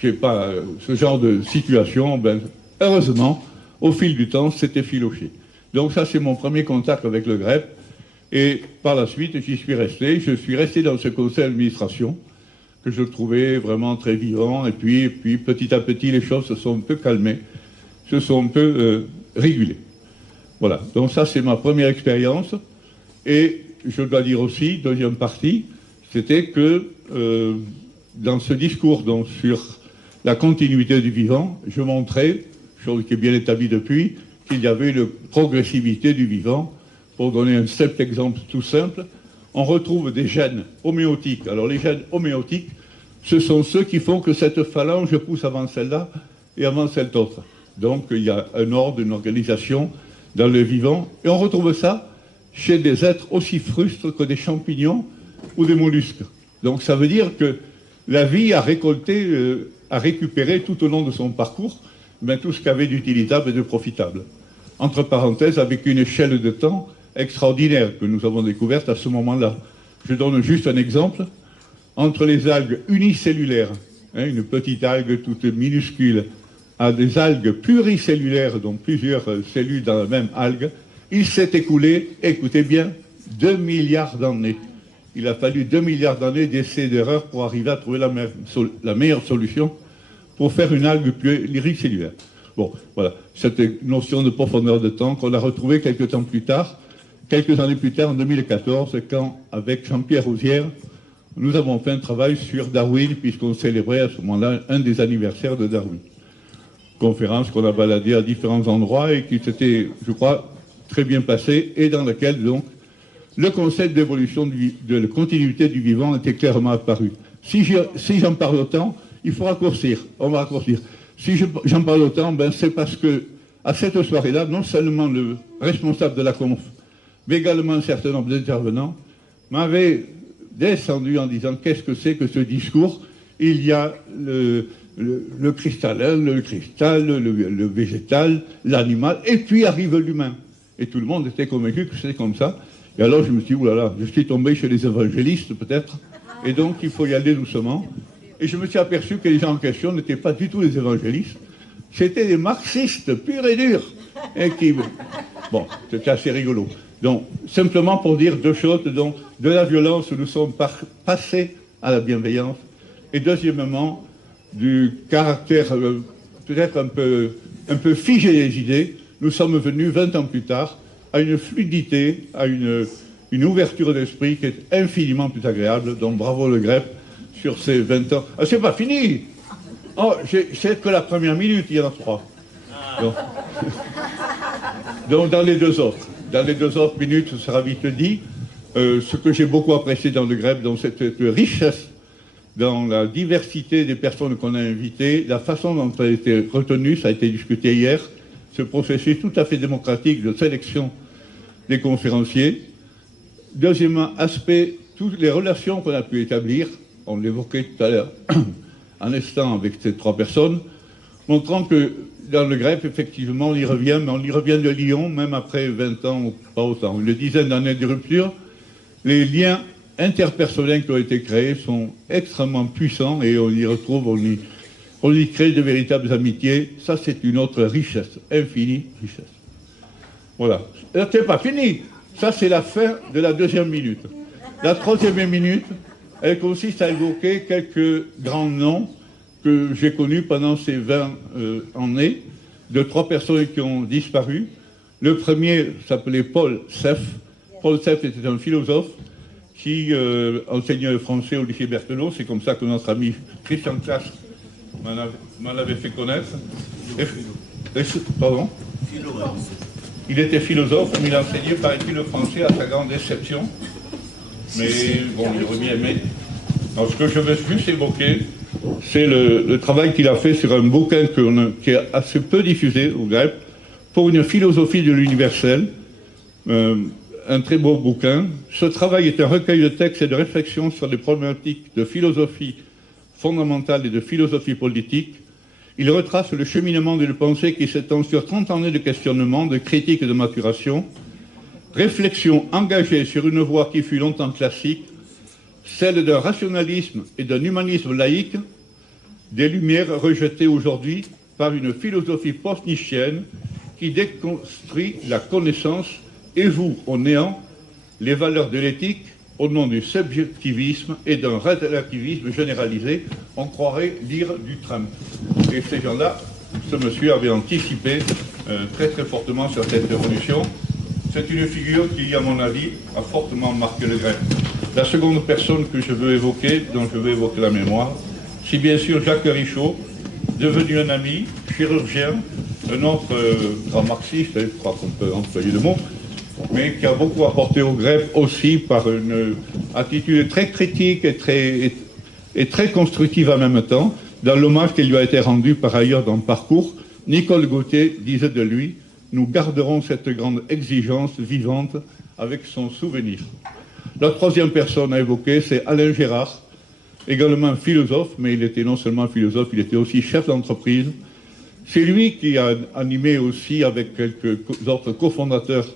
J'ai pas ce genre de situation. Ben, heureusement, au fil du temps, c'était filoché. Donc ça, c'est mon premier contact avec le GREP. Et par la suite, j'y suis resté. Je suis resté dans ce conseil d'administration que je trouvais vraiment très vivant. Et puis petit à petit, les choses se sont un peu calmées, se sont un peu régulées. Voilà. Donc ça, c'est ma première expérience. Et je dois dire aussi, deuxième partie, c'était que dans ce discours donc, sur la continuité du vivant, je montrais, chose qui est bien établie depuis, qu'il y avait une progressivité du vivant. Pour donner un simple exemple tout simple, on retrouve des gènes homéotiques. Alors les gènes homéotiques, ce sont ceux qui font que cette phalange pousse avant celle-là et avant celle d'autre. Donc il y a un ordre, une organisation dans le vivant. Et on retrouve ça chez des êtres aussi frustres que des champignons ou des mollusques. Donc ça veut dire que la vie a récolté, a récupéré tout au long de son parcours tout ce qu'il y avait d'utilisable et de profitable. Entre parenthèses, avec une échelle de temps extraordinaire que nous avons découverte à ce moment-là. Je donne juste un exemple. Entre les algues unicellulaires, une petite algue toute minuscule, à des algues pluricellulaires, donc plusieurs cellules dans la même algue, il s'est écoulé, écoutez bien, 2 milliards d'années. Il a fallu 2 milliards d'années d'essais et d'erreurs pour arriver à trouver la meilleure solution pour faire une algue pluricellulaire. Bon, voilà, cette notion de profondeur de temps qu'on a retrouvée quelques temps plus tard, quelques années plus tard, en 2014, quand, avec Jean-Pierre Rouzière, nous avons fait un travail sur Darwin, puisqu'on célébrait à ce moment-là un des anniversaires de Darwin. Conférence qu'on a baladée à différents endroits et qui s'était, je crois, très bien passée, et dans laquelle, donc, le concept d'évolution, de la continuité du vivant était clairement apparu. Si j'en parle autant, il faut raccourcir, on va raccourcir. Si j'en parle autant, ben c'est parce que, à cette soirée-là, non seulement le responsable de la conf, mais également un certain nombre d'intervenants, m'avaient descendu en disant qu'est-ce que c'est que ce discours. Il y a le cristallin, le cristal, le végétal, l'animal, et puis arrive l'humain. Et tout le monde était convaincu que c'était comme ça. Et alors je me suis dit, oulala, je suis tombé chez les évangélistes peut-être, et donc il faut y aller doucement. Et je me suis aperçu que les gens en question n'étaient pas du tout les évangélistes, c'était des marxistes purs et durs. Et qui... Bon, c'était assez rigolo. Donc, simplement pour dire deux choses, donc, de la violence, nous sommes passés à la bienveillance, et deuxièmement, du caractère peut-être un peu figé des idées, nous sommes venus 20 ans plus tard à une fluidité, à une ouverture d'esprit qui est infiniment plus agréable. Donc bravo le GREP sur ces 20 ans. Ah, c'est pas fini. Oh, c'est que la première minute, il y en a 3. Donc dans les deux autres minutes, ce sera vite dit. Ce que j'ai beaucoup apprécié dans le GREP, dans cette richesse, dans la diversité des personnes qu'on a invitées, la façon dont ça a été retenu, ça a été discuté hier, ce processus tout à fait démocratique de sélection des conférenciers. Deuxièmement, aspect, toutes les relations qu'on a pu établir, on l'évoquait tout à l'heure, en instant avec ces 3 personnes, montrant que dans le GREP, effectivement, on y revient, mais on y revient de Lyon, même après 20 ans, ou pas autant, une dizaine d'années de rupture, les liens interpersonnels qui ont été créés sont extrêmement puissants et on y retrouve, on y crée de véritables amitiés. Ça, c'est une autre richesse, infinie richesse. Voilà. C'est pas fini. Ça, c'est la fin de la deuxième minute. La troisième minute, elle consiste à évoquer quelques grands noms que j'ai connus pendant ces 20 années, de 3 personnes qui ont disparu. Le premier s'appelait Paul Seff. Paul Seff était un philosophe qui enseignait le français au lycée Berthelot. C'est comme ça que notre ami Christian Classe m'en avait fait connaître. Pardon ? Il était philosophe, mais il enseignait, paraît-il, le français à sa grande déception. Mais bon, il aurait bien aimé. Alors, ce que je veux juste évoquer, c'est le travail qu'il a fait sur un bouquin qui est assez peu diffusé au GREP, pour une philosophie de l'universel. Un très beau bouquin. Ce travail est un recueil de textes et de réflexions sur des problématiques de philosophie fondamentale et de philosophie politique. Il retrace le cheminement d'une pensée qui s'étend sur 30 années de questionnement, de critique et de maturation. Réflexion engagée sur une voie qui fut longtemps classique, celle d'un rationalisme et d'un humanisme laïque, des lumières rejetées aujourd'hui par une philosophie post-nietzschienne qui déconstruit la connaissance et voue au néant les valeurs de l'éthique au nom du subjectivisme et d'un relativisme généralisé. On croirait lire du Trump. Et ces gens-là, ce monsieur avait anticipé très très fortement sur cette révolution. C'est une figure qui, à mon avis, a fortement marqué le GREP. La seconde personne que je veux évoquer, dont je veux évoquer la mémoire, c'est bien sûr Jacques Richaud, devenu un ami, chirurgien, un autre grand marxiste, je crois qu'on peut employer le mot, mais qui a beaucoup apporté au GREP aussi par une attitude très critique et très constructive en même temps. Dans l'hommage qui lui a été rendu par ailleurs dans Parcours, Nicole Gauthier disait de lui « Nous garderons cette grande exigence vivante avec son souvenir ». La troisième personne à évoquer, c'est Alain Gérard, également philosophe, mais il était non seulement philosophe, il était aussi chef d'entreprise. C'est lui qui a animé aussi, avec quelques autres cofondateurs,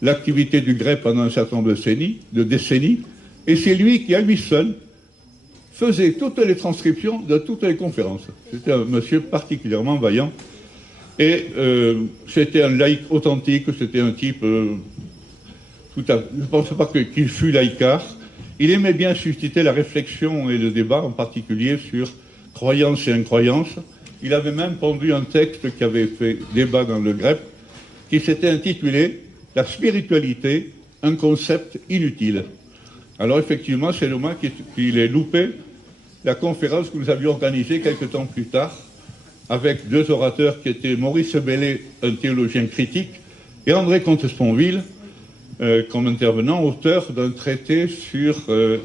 l'activité du GREP pendant un certain nombre de décennies, et c'est lui qui, à lui seul, faisait toutes les transcriptions de toutes les conférences. C'était un monsieur particulièrement vaillant, et c'était un laïc authentique, c'était un type... je ne pense pas qu'il fût laïcard. Il aimait bien susciter la réflexion et le débat, en particulier sur croyance et incroyance. Il avait même pondu un texte qui avait fait débat dans le GREP, qui s'était intitulé « La spiritualité un concept inutile. Alors effectivement, c'est le moment qu'il ait loupé la conférence que nous avions organisée quelques temps plus tard, avec deux orateurs qui étaient Maurice Bellet, un théologien critique, et André Comte-Sponville, comme intervenant, auteur d'un traité sur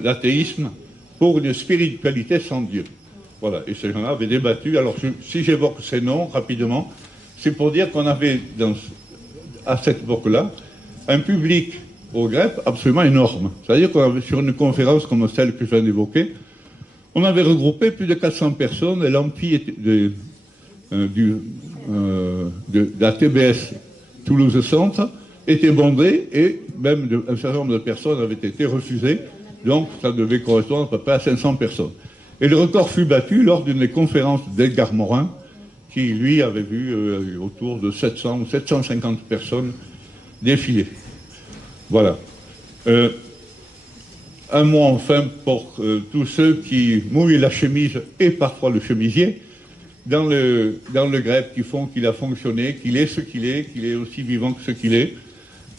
l'athéisme pour une spiritualité sans Dieu. Voilà, et ces gens-là avaient débattu. Alors, si j'évoque ces noms rapidement, c'est pour dire qu'on avait, à cette époque-là, un public au GREP absolument énorme. C'est-à-dire qu'on avait, sur une conférence comme celle que je viens d'évoquer, on avait regroupé plus de 400 personnes, et l'amphi de la TBS Toulouse Centre était bondé, et même un certain nombre de personnes avaient été refusées, donc ça devait correspondre à peu près à 500 personnes. Et le record fut battu lors d'une des conférences d'Edgar Morin, qui lui avait vu autour de 700 ou 750 personnes défiler. Voilà. Un mot enfin pour tous ceux qui mouillent la chemise et parfois le chemisier dans le GREP, qui font qu'il a fonctionné, qu'il est ce qu'il est aussi vivant que ce qu'il est.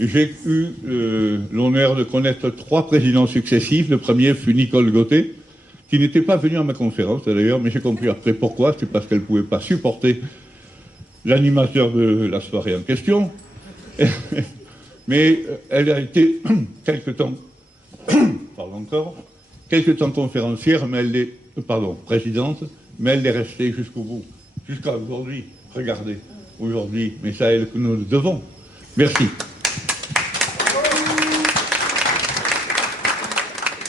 J'ai eu l'honneur de connaître 3 présidents successifs. Le premier fut Nicole Gauthier, qui n'était pas venue à ma conférence d'ailleurs, mais j'ai compris après pourquoi. C'est parce qu'elle ne pouvait pas supporter l'animateur de la soirée en question. Mais elle a été quelque temps, quelques temps conférencière, mais elle est, présidente, mais elle est restée jusqu'au bout, jusqu'à aujourd'hui. Regardez, aujourd'hui, mais c'est à elle que nous le devons. Merci.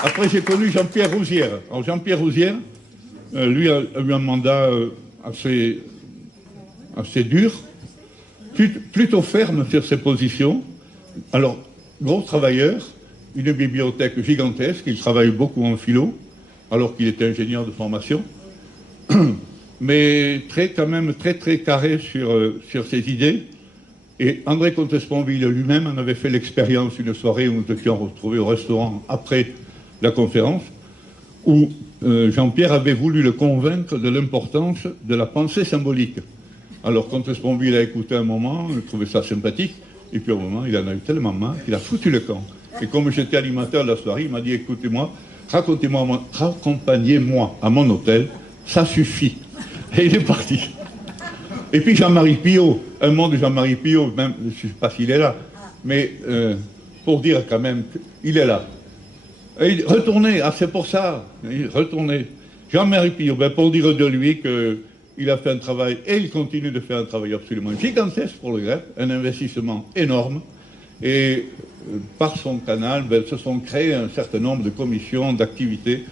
Après, j'ai connu Jean-Pierre Rouzière. Alors, Jean-Pierre Rouzière, lui a eu un mandat assez dur, plutôt ferme sur ses positions. Alors, gros travailleur, une bibliothèque gigantesque, il travaille beaucoup en philo, alors qu'il était ingénieur de formation, mais quand même très carré sur ses idées. Et André Comte-Sponville lui-même en avait fait l'expérience une soirée où nous étions retrouvés au restaurant après la conférence, où Jean-Pierre avait voulu le convaincre de l'importance de la pensée symbolique. Alors Comte-Sponville a écouté un moment, il trouvait ça sympathique, et puis au moment, il en a eu tellement marre qu'il a foutu le camp. Et comme j'étais animateur de la soirée, il m'a dit, écoutez-moi, raccompagnez-moi à mon hôtel, ça suffit. Et il est parti. Et puis Jean-Marie Pillot, un mot de Jean-Marie Pillot, même, je ne sais pas s'il est là, mais pour dire quand même qu'il est là. Et retournez, c'est pour ça, retournez. Jean-Marie Pillot, pour dire de lui qu'il a fait un travail, et il continue de faire un travail absolument gigantesque pour le GREP, un investissement énorme, et par son canal, se sont créés un certain nombre de commissions, d'activités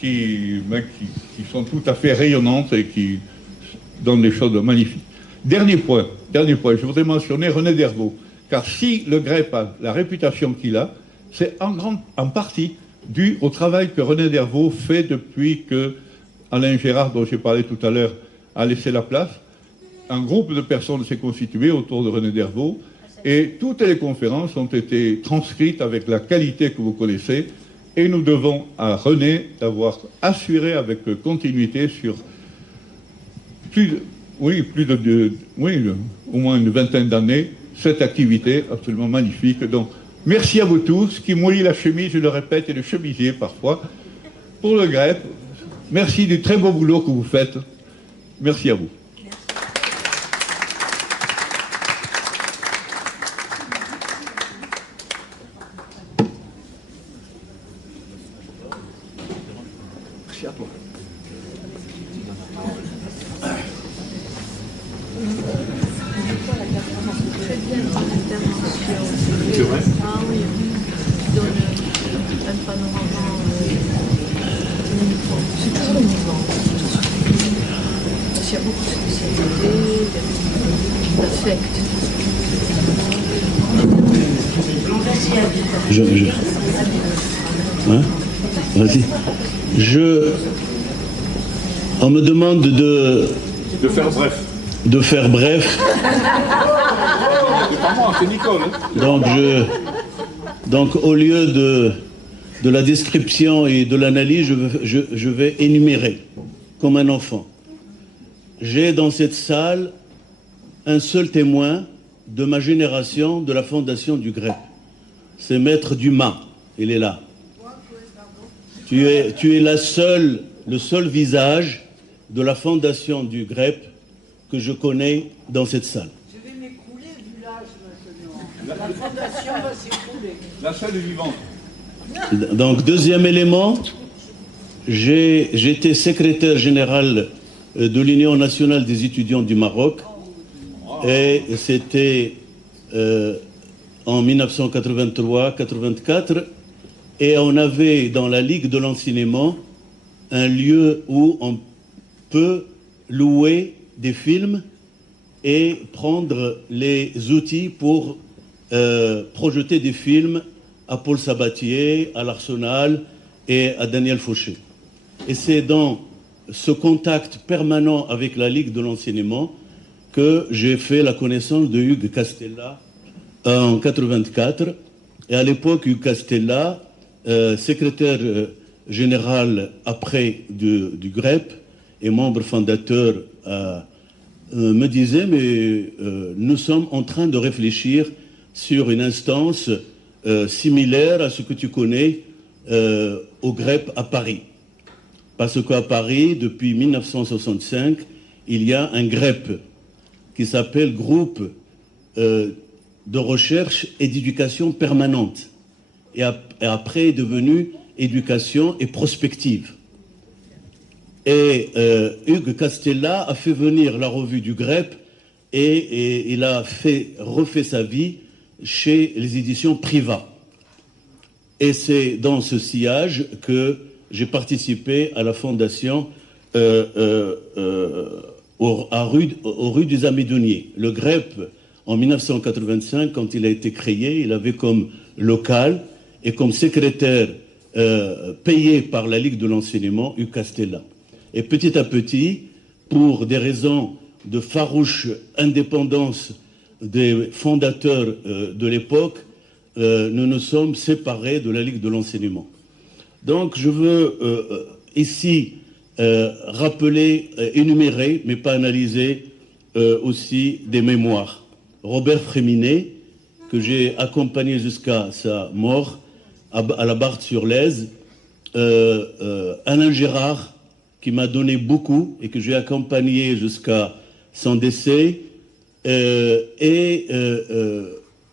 qui sont tout à fait rayonnantes et qui donnent des choses magnifiques. Dernier point, je voudrais mentionner René Dervaux, car si le GREP a la réputation qu'il a, c'est en partie dû au travail que René Dervaux fait depuis que Alain Gérard, dont j'ai parlé tout à l'heure, a laissé la place. Un groupe de personnes s'est constitué autour de René Dervaux, et toutes les conférences ont été transcrites avec la qualité que vous connaissez, et nous devons à René d'avoir assuré avec continuité sur au moins une vingtaine d'années, cette activité absolument magnifique. Donc, merci à vous tous qui mouillent la chemise, je le répète, et le chemisier parfois, pour le GREP. Merci du très beau boulot que vous faites. Merci à vous. Merci à toi. C'est vrai? Ah oui, il donne un panorama uniforme. C'est toujours uniforme. Parce qu'il y a beaucoup de spécialités, il y a l'affect. Hein? Vas-y. On me demande de faire bref. De faire bref. C'est pas moi, c'est Nicole. Donc au lieu de la description et de l'analyse, je vais énumérer comme un enfant. J'ai dans cette salle un seul témoin de ma génération de la fondation du GREP. c'est Maître Dumas. Il est là. Tu es le seul visage de la fondation du GREP que je connais dans cette salle. Je vais m'écrouler du l'âge maintenant. La fondation va s'écrouler. La seule vivante. Donc, deuxième élément, j'étais secrétaire général de l'Union nationale des étudiants du Maroc, et c'était en 1983-84, et on avait dans la Ligue de l'enseignement un lieu où on peut louer des films et prendre les outils pour projeter des films à Paul Sabatier, à l'Arsenal et à Daniel Fauché. Et c'est dans ce contact permanent avec la Ligue de l'enseignement que j'ai fait la connaissance de Hugues Castella en 84. Et à l'époque, Hugues Castella, secrétaire général après du GREP et membre fondateur, me disait, mais nous sommes en train de réfléchir sur une instance similaire à ce que tu connais au GREP à Paris. Parce qu'à Paris, depuis 1965, il y a un GREP qui s'appelle Groupe de recherche et d'éducation permanente. Et après est devenu éducation et prospective. Et Hugues Castella a fait venir la revue du GREP et il a refait sa vie chez les éditions Privat. Et c'est dans ce sillage que j'ai participé à la fondation aux rues du Zamidounier. Le GREP, en 1985, quand il a été créé, il avait comme local et comme secrétaire payé par la Ligue de l'enseignement Hugues Castella. Et petit à petit, pour des raisons de farouche indépendance des fondateurs de l'époque, nous nous sommes séparés de la Ligue de l'enseignement. Donc je veux ici rappeler, énumérer, mais pas analyser, aussi des mémoires. Robert Fréminet, que j'ai accompagné jusqu'à sa mort à la Barthe-sur-Lèze, Alain Gérard, qui m'a donné beaucoup et que j'ai accompagné jusqu'à son décès, et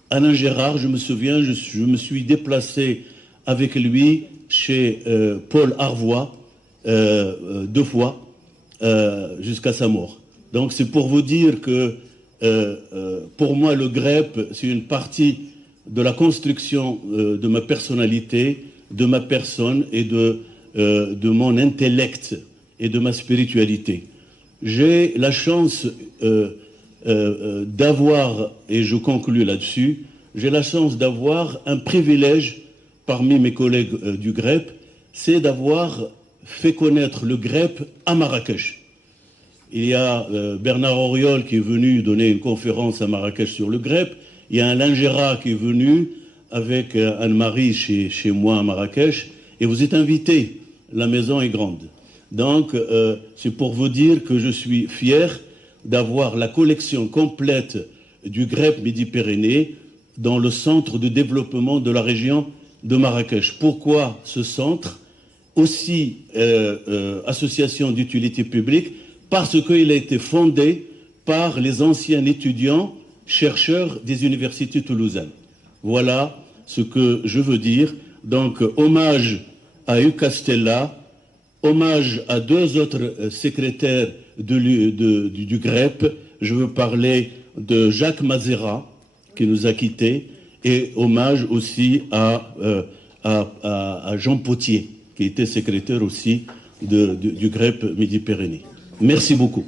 Alain Gérard, je me souviens, je me suis déplacé avec lui chez Paul Arvois 2 fois jusqu'à sa mort. Donc c'est pour vous dire que pour moi le GREP c'est une partie de la construction de ma personnalité, de ma personne et de mon intellect et de ma spiritualité. J'ai la chance d'avoir, et je conclus là-dessus, j'ai la chance d'avoir un privilège parmi mes collègues du GREP, c'est d'avoir fait connaître le GREP à Marrakech. Il y a Bernard Auriol qui est venu donner une conférence à Marrakech sur le GREP, il y a Alain Gérard qui est venu avec Anne-Marie chez moi à Marrakech, et vous êtes invités, la maison est grande. Donc c'est pour vous dire que je suis fier d'avoir la collection complète du GREP Midi-Pyrénées dans le centre de développement de la région de Marrakech. Pourquoi ce centre? Aussi association d'utilité publique, parce qu'il a été fondé par les anciens étudiants, chercheurs des universités toulousaines. Voilà ce que je veux dire. Donc, hommage à Hugues Castella, hommage à 2 autres secrétaires du GREP. Je veux parler de Jacques Mazera, qui nous a quittés, et hommage aussi à Jean Potier, qui était secrétaire aussi du GREP Midi-Pyrénées. Merci beaucoup.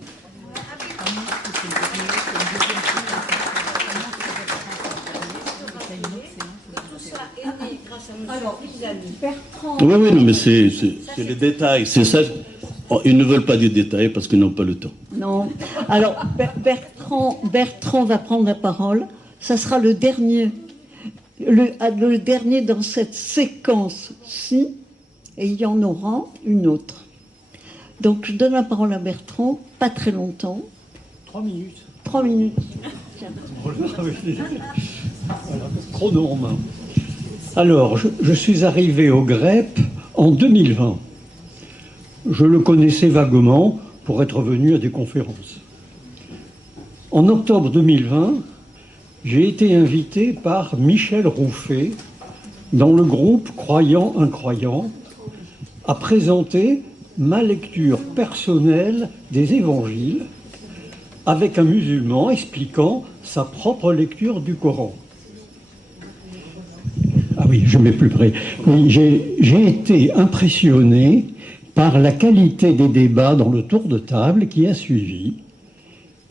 Alors, Bertrand... Oui, non, mais c'est les détails. C'est ça. Ils ne veulent pas des détails parce qu'ils n'ont pas le temps. Non. Alors, Bertrand va prendre la parole. Ça sera le dernier dans cette séquence-ci, et il y en aura une autre. Donc, je donne la parole à Bertrand, pas très longtemps. 3 minutes. 3 minutes. Chronome. Alors, je suis arrivé au GREP en 2020. Je le connaissais vaguement pour être venu à des conférences. En octobre 2020, j'ai été invité par Michel Rouffet dans le groupe Croyants Incroyants à présenter ma lecture personnelle des évangiles avec un musulman expliquant sa propre lecture du Coran. Ah oui, je mets plus près. Oui, j'ai été impressionné par la qualité des débats dans le tour de table qui a suivi,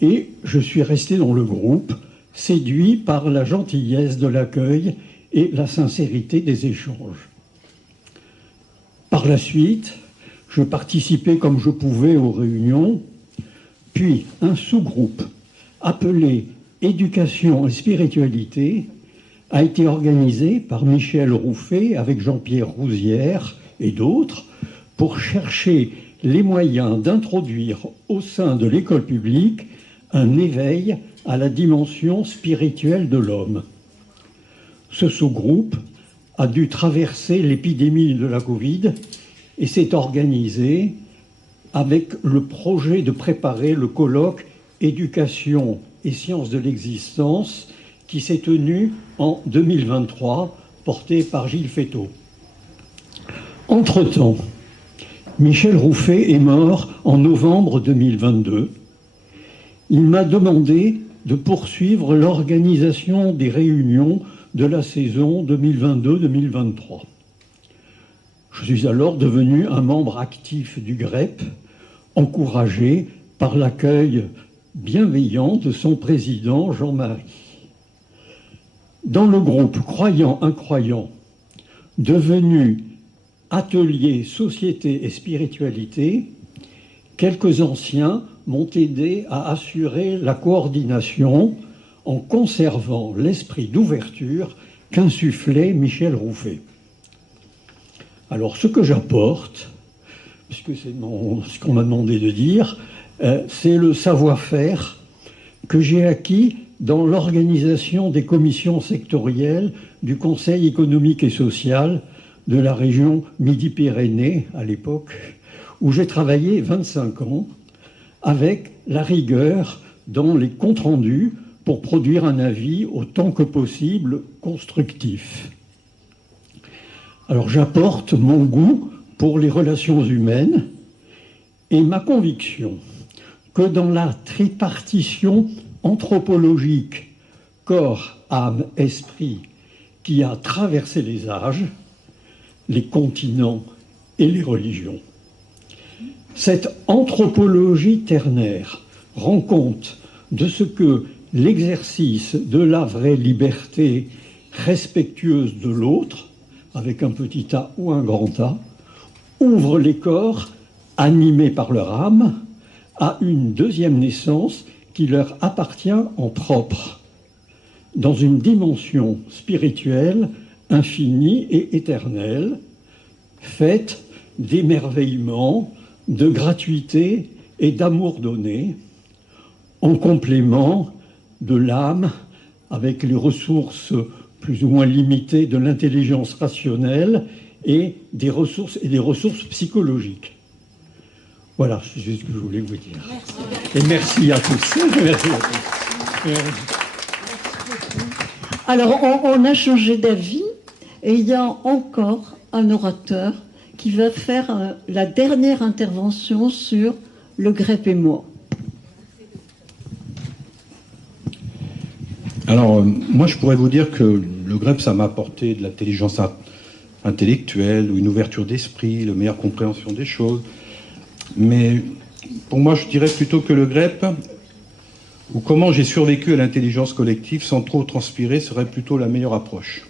et je suis resté dans le groupe, séduit par la gentillesse de l'accueil et la sincérité des échanges. Par la suite, je participais comme je pouvais aux réunions, puis un sous-groupe appelé Éducation et spiritualité a été organisé par Michel Rouffet avec Jean-Pierre Rouzière et d'autres pour chercher les moyens d'introduire au sein de l'école publique un éveil à la dimension spirituelle de l'homme. Ce sous-groupe a dû traverser l'épidémie de la Covid et s'est organisé avec le projet de préparer le colloque Éducation et sciences de l'existence qui s'est tenu en 2023, porté par Gilles Féteau. Entre-temps, Michel Rouffet est mort en novembre 2022. Il m'a demandé de poursuivre l'organisation des réunions de la saison 2022-2023. Je suis alors devenu un membre actif du GREP, encouragé par l'accueil bienveillant de son président Jean-Marie. Dans le groupe Croyants Incroyants, devenu Atelier Société et Spiritualité, quelques anciens m'ont aidé à assurer la coordination en conservant l'esprit d'ouverture qu'insufflait Michel Rouffet. Alors, ce que j'apporte, puisque c'est ce qu'on m'a demandé de dire, c'est le savoir-faire que j'ai acquis dans l'organisation des commissions sectorielles du Conseil économique et social de la région Midi-Pyrénées, à l'époque, où j'ai travaillé 25 ans, avec la rigueur dans les comptes rendus pour produire un avis autant que possible constructif. Alors j'apporte mon goût pour les relations humaines et ma conviction que dans la tripartition anthropologique corps, âme, esprit qui a traversé les âges, les continents et les religions, cette anthropologie ternaire rend compte de ce que l'exercice de la vraie liberté respectueuse de l'autre, avec un petit a ou un grand A, ouvre les corps animés par leur âme à une deuxième naissance qui leur appartient en propre, dans une dimension spirituelle infinie et éternelle, faite d'émerveillement, de gratuité et d'amour donné, en complément de l'âme avec les ressources plus ou moins limitées de l'intelligence rationnelle et des ressources psychologiques. Voilà, c'est ce que je voulais vous dire. Merci. Et merci à tous. Merci à tous. Alors, on a changé d'avis et il y a encore un orateur qui va faire la dernière intervention sur le GREP et moi. Alors, moi, je pourrais vous dire que le GREP, ça m'a apporté de l'intelligence intellectuelle, ou une ouverture d'esprit, une meilleure compréhension des choses. Mais pour moi, je dirais plutôt que le GREP, ou comment j'ai survécu à l'intelligence collective sans trop transpirer, serait plutôt la meilleure approche.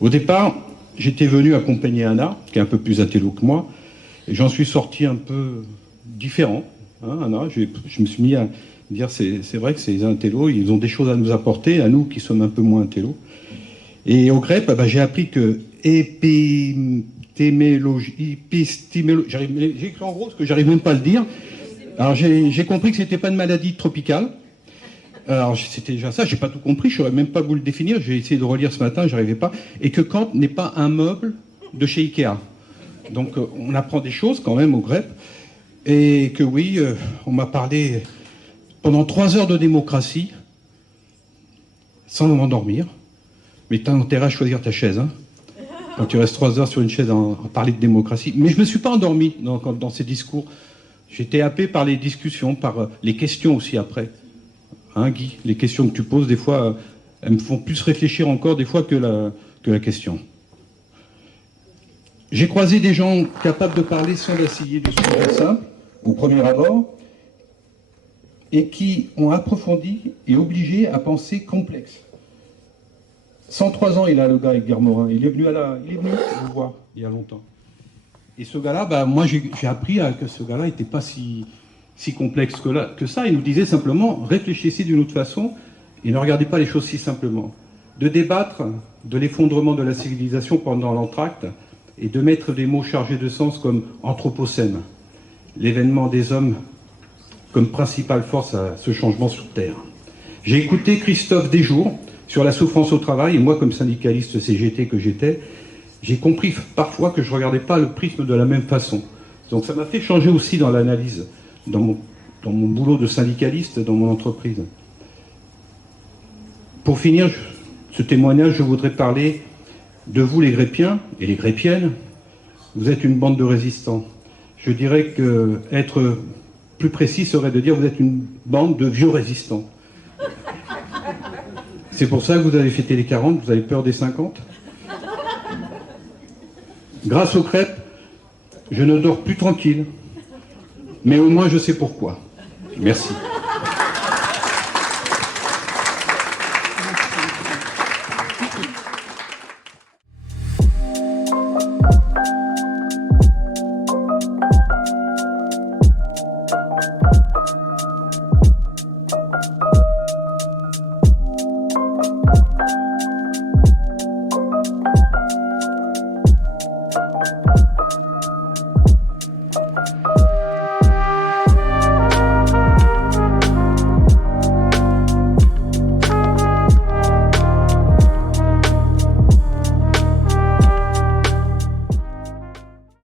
Au départ, j'étais venu accompagner Anna, qui est un peu plus intello que moi, et j'en suis sorti un peu différent. Hein, Anna, je me suis mis à dire, c'est vrai que ces intellos, ils ont des choses à nous apporter, à nous qui sommes un peu moins intellos. Et au GREP, j'ai appris que épistémologie, j'ai écrit en gros parce que j'arrive même pas à le dire. Alors j'ai compris que c'était pas une maladie tropicale Alors c'était déjà ça, j'ai pas tout compris, je saurais même pas vous le définir, j'ai essayé de relire ce matin, j'arrivais pas, et que Kant n'est pas un meuble de chez Ikea. Donc on apprend des choses quand même au GREP, et que oui, on m'a parlé pendant 3 heures de démocratie, sans m'endormir, mais t'as intérêt à choisir ta chaise, hein, quand tu restes 3 heures sur une chaise à parler de démocratie. Mais je me suis pas endormi dans ces discours, j'étais happé par les discussions, par les questions aussi après. Hein, Guy, les questions que tu poses, des fois, elles me font plus réfléchir encore des fois que la question. J'ai croisé des gens capables de parler sans vaciller de sujets simples, au premier abord, et qui ont approfondi et obligé à penser complexe. 103 ans, il a le gars, Edgar Morin. Il est venu vous voir il y a longtemps. Et ce gars-là, bah, moi j'ai appris que ce gars-là n'était pas si complexe que ça. Il nous disait simplement, réfléchissez d'une autre façon et ne regardez pas les choses si simplement. De débattre de l'effondrement de la civilisation pendant l'entracte et de mettre des mots chargés de sens comme anthropocène, l'événement des hommes comme principale force à ce changement sur Terre. J'ai écouté Christophe Desjours sur la souffrance au travail, et moi, comme syndicaliste CGT que j'étais, j'ai compris parfois que je ne regardais pas le prisme de la même façon. Donc ça m'a fait changer aussi dans l'analyse, dans mon boulot de syndicaliste, dans mon entreprise. Pour finir ce témoignage, je voudrais parler de vous, les Grépiens et les Grépiennes. Vous êtes une bande de résistants. Je dirais que être plus précis serait de dire que vous êtes une bande de vieux résistants. C'est pour ça que vous avez fêté les 40, vous avez peur des 50. Grâce aux crêpes, je ne dors plus tranquille. Mais au moins je sais pourquoi. Merci.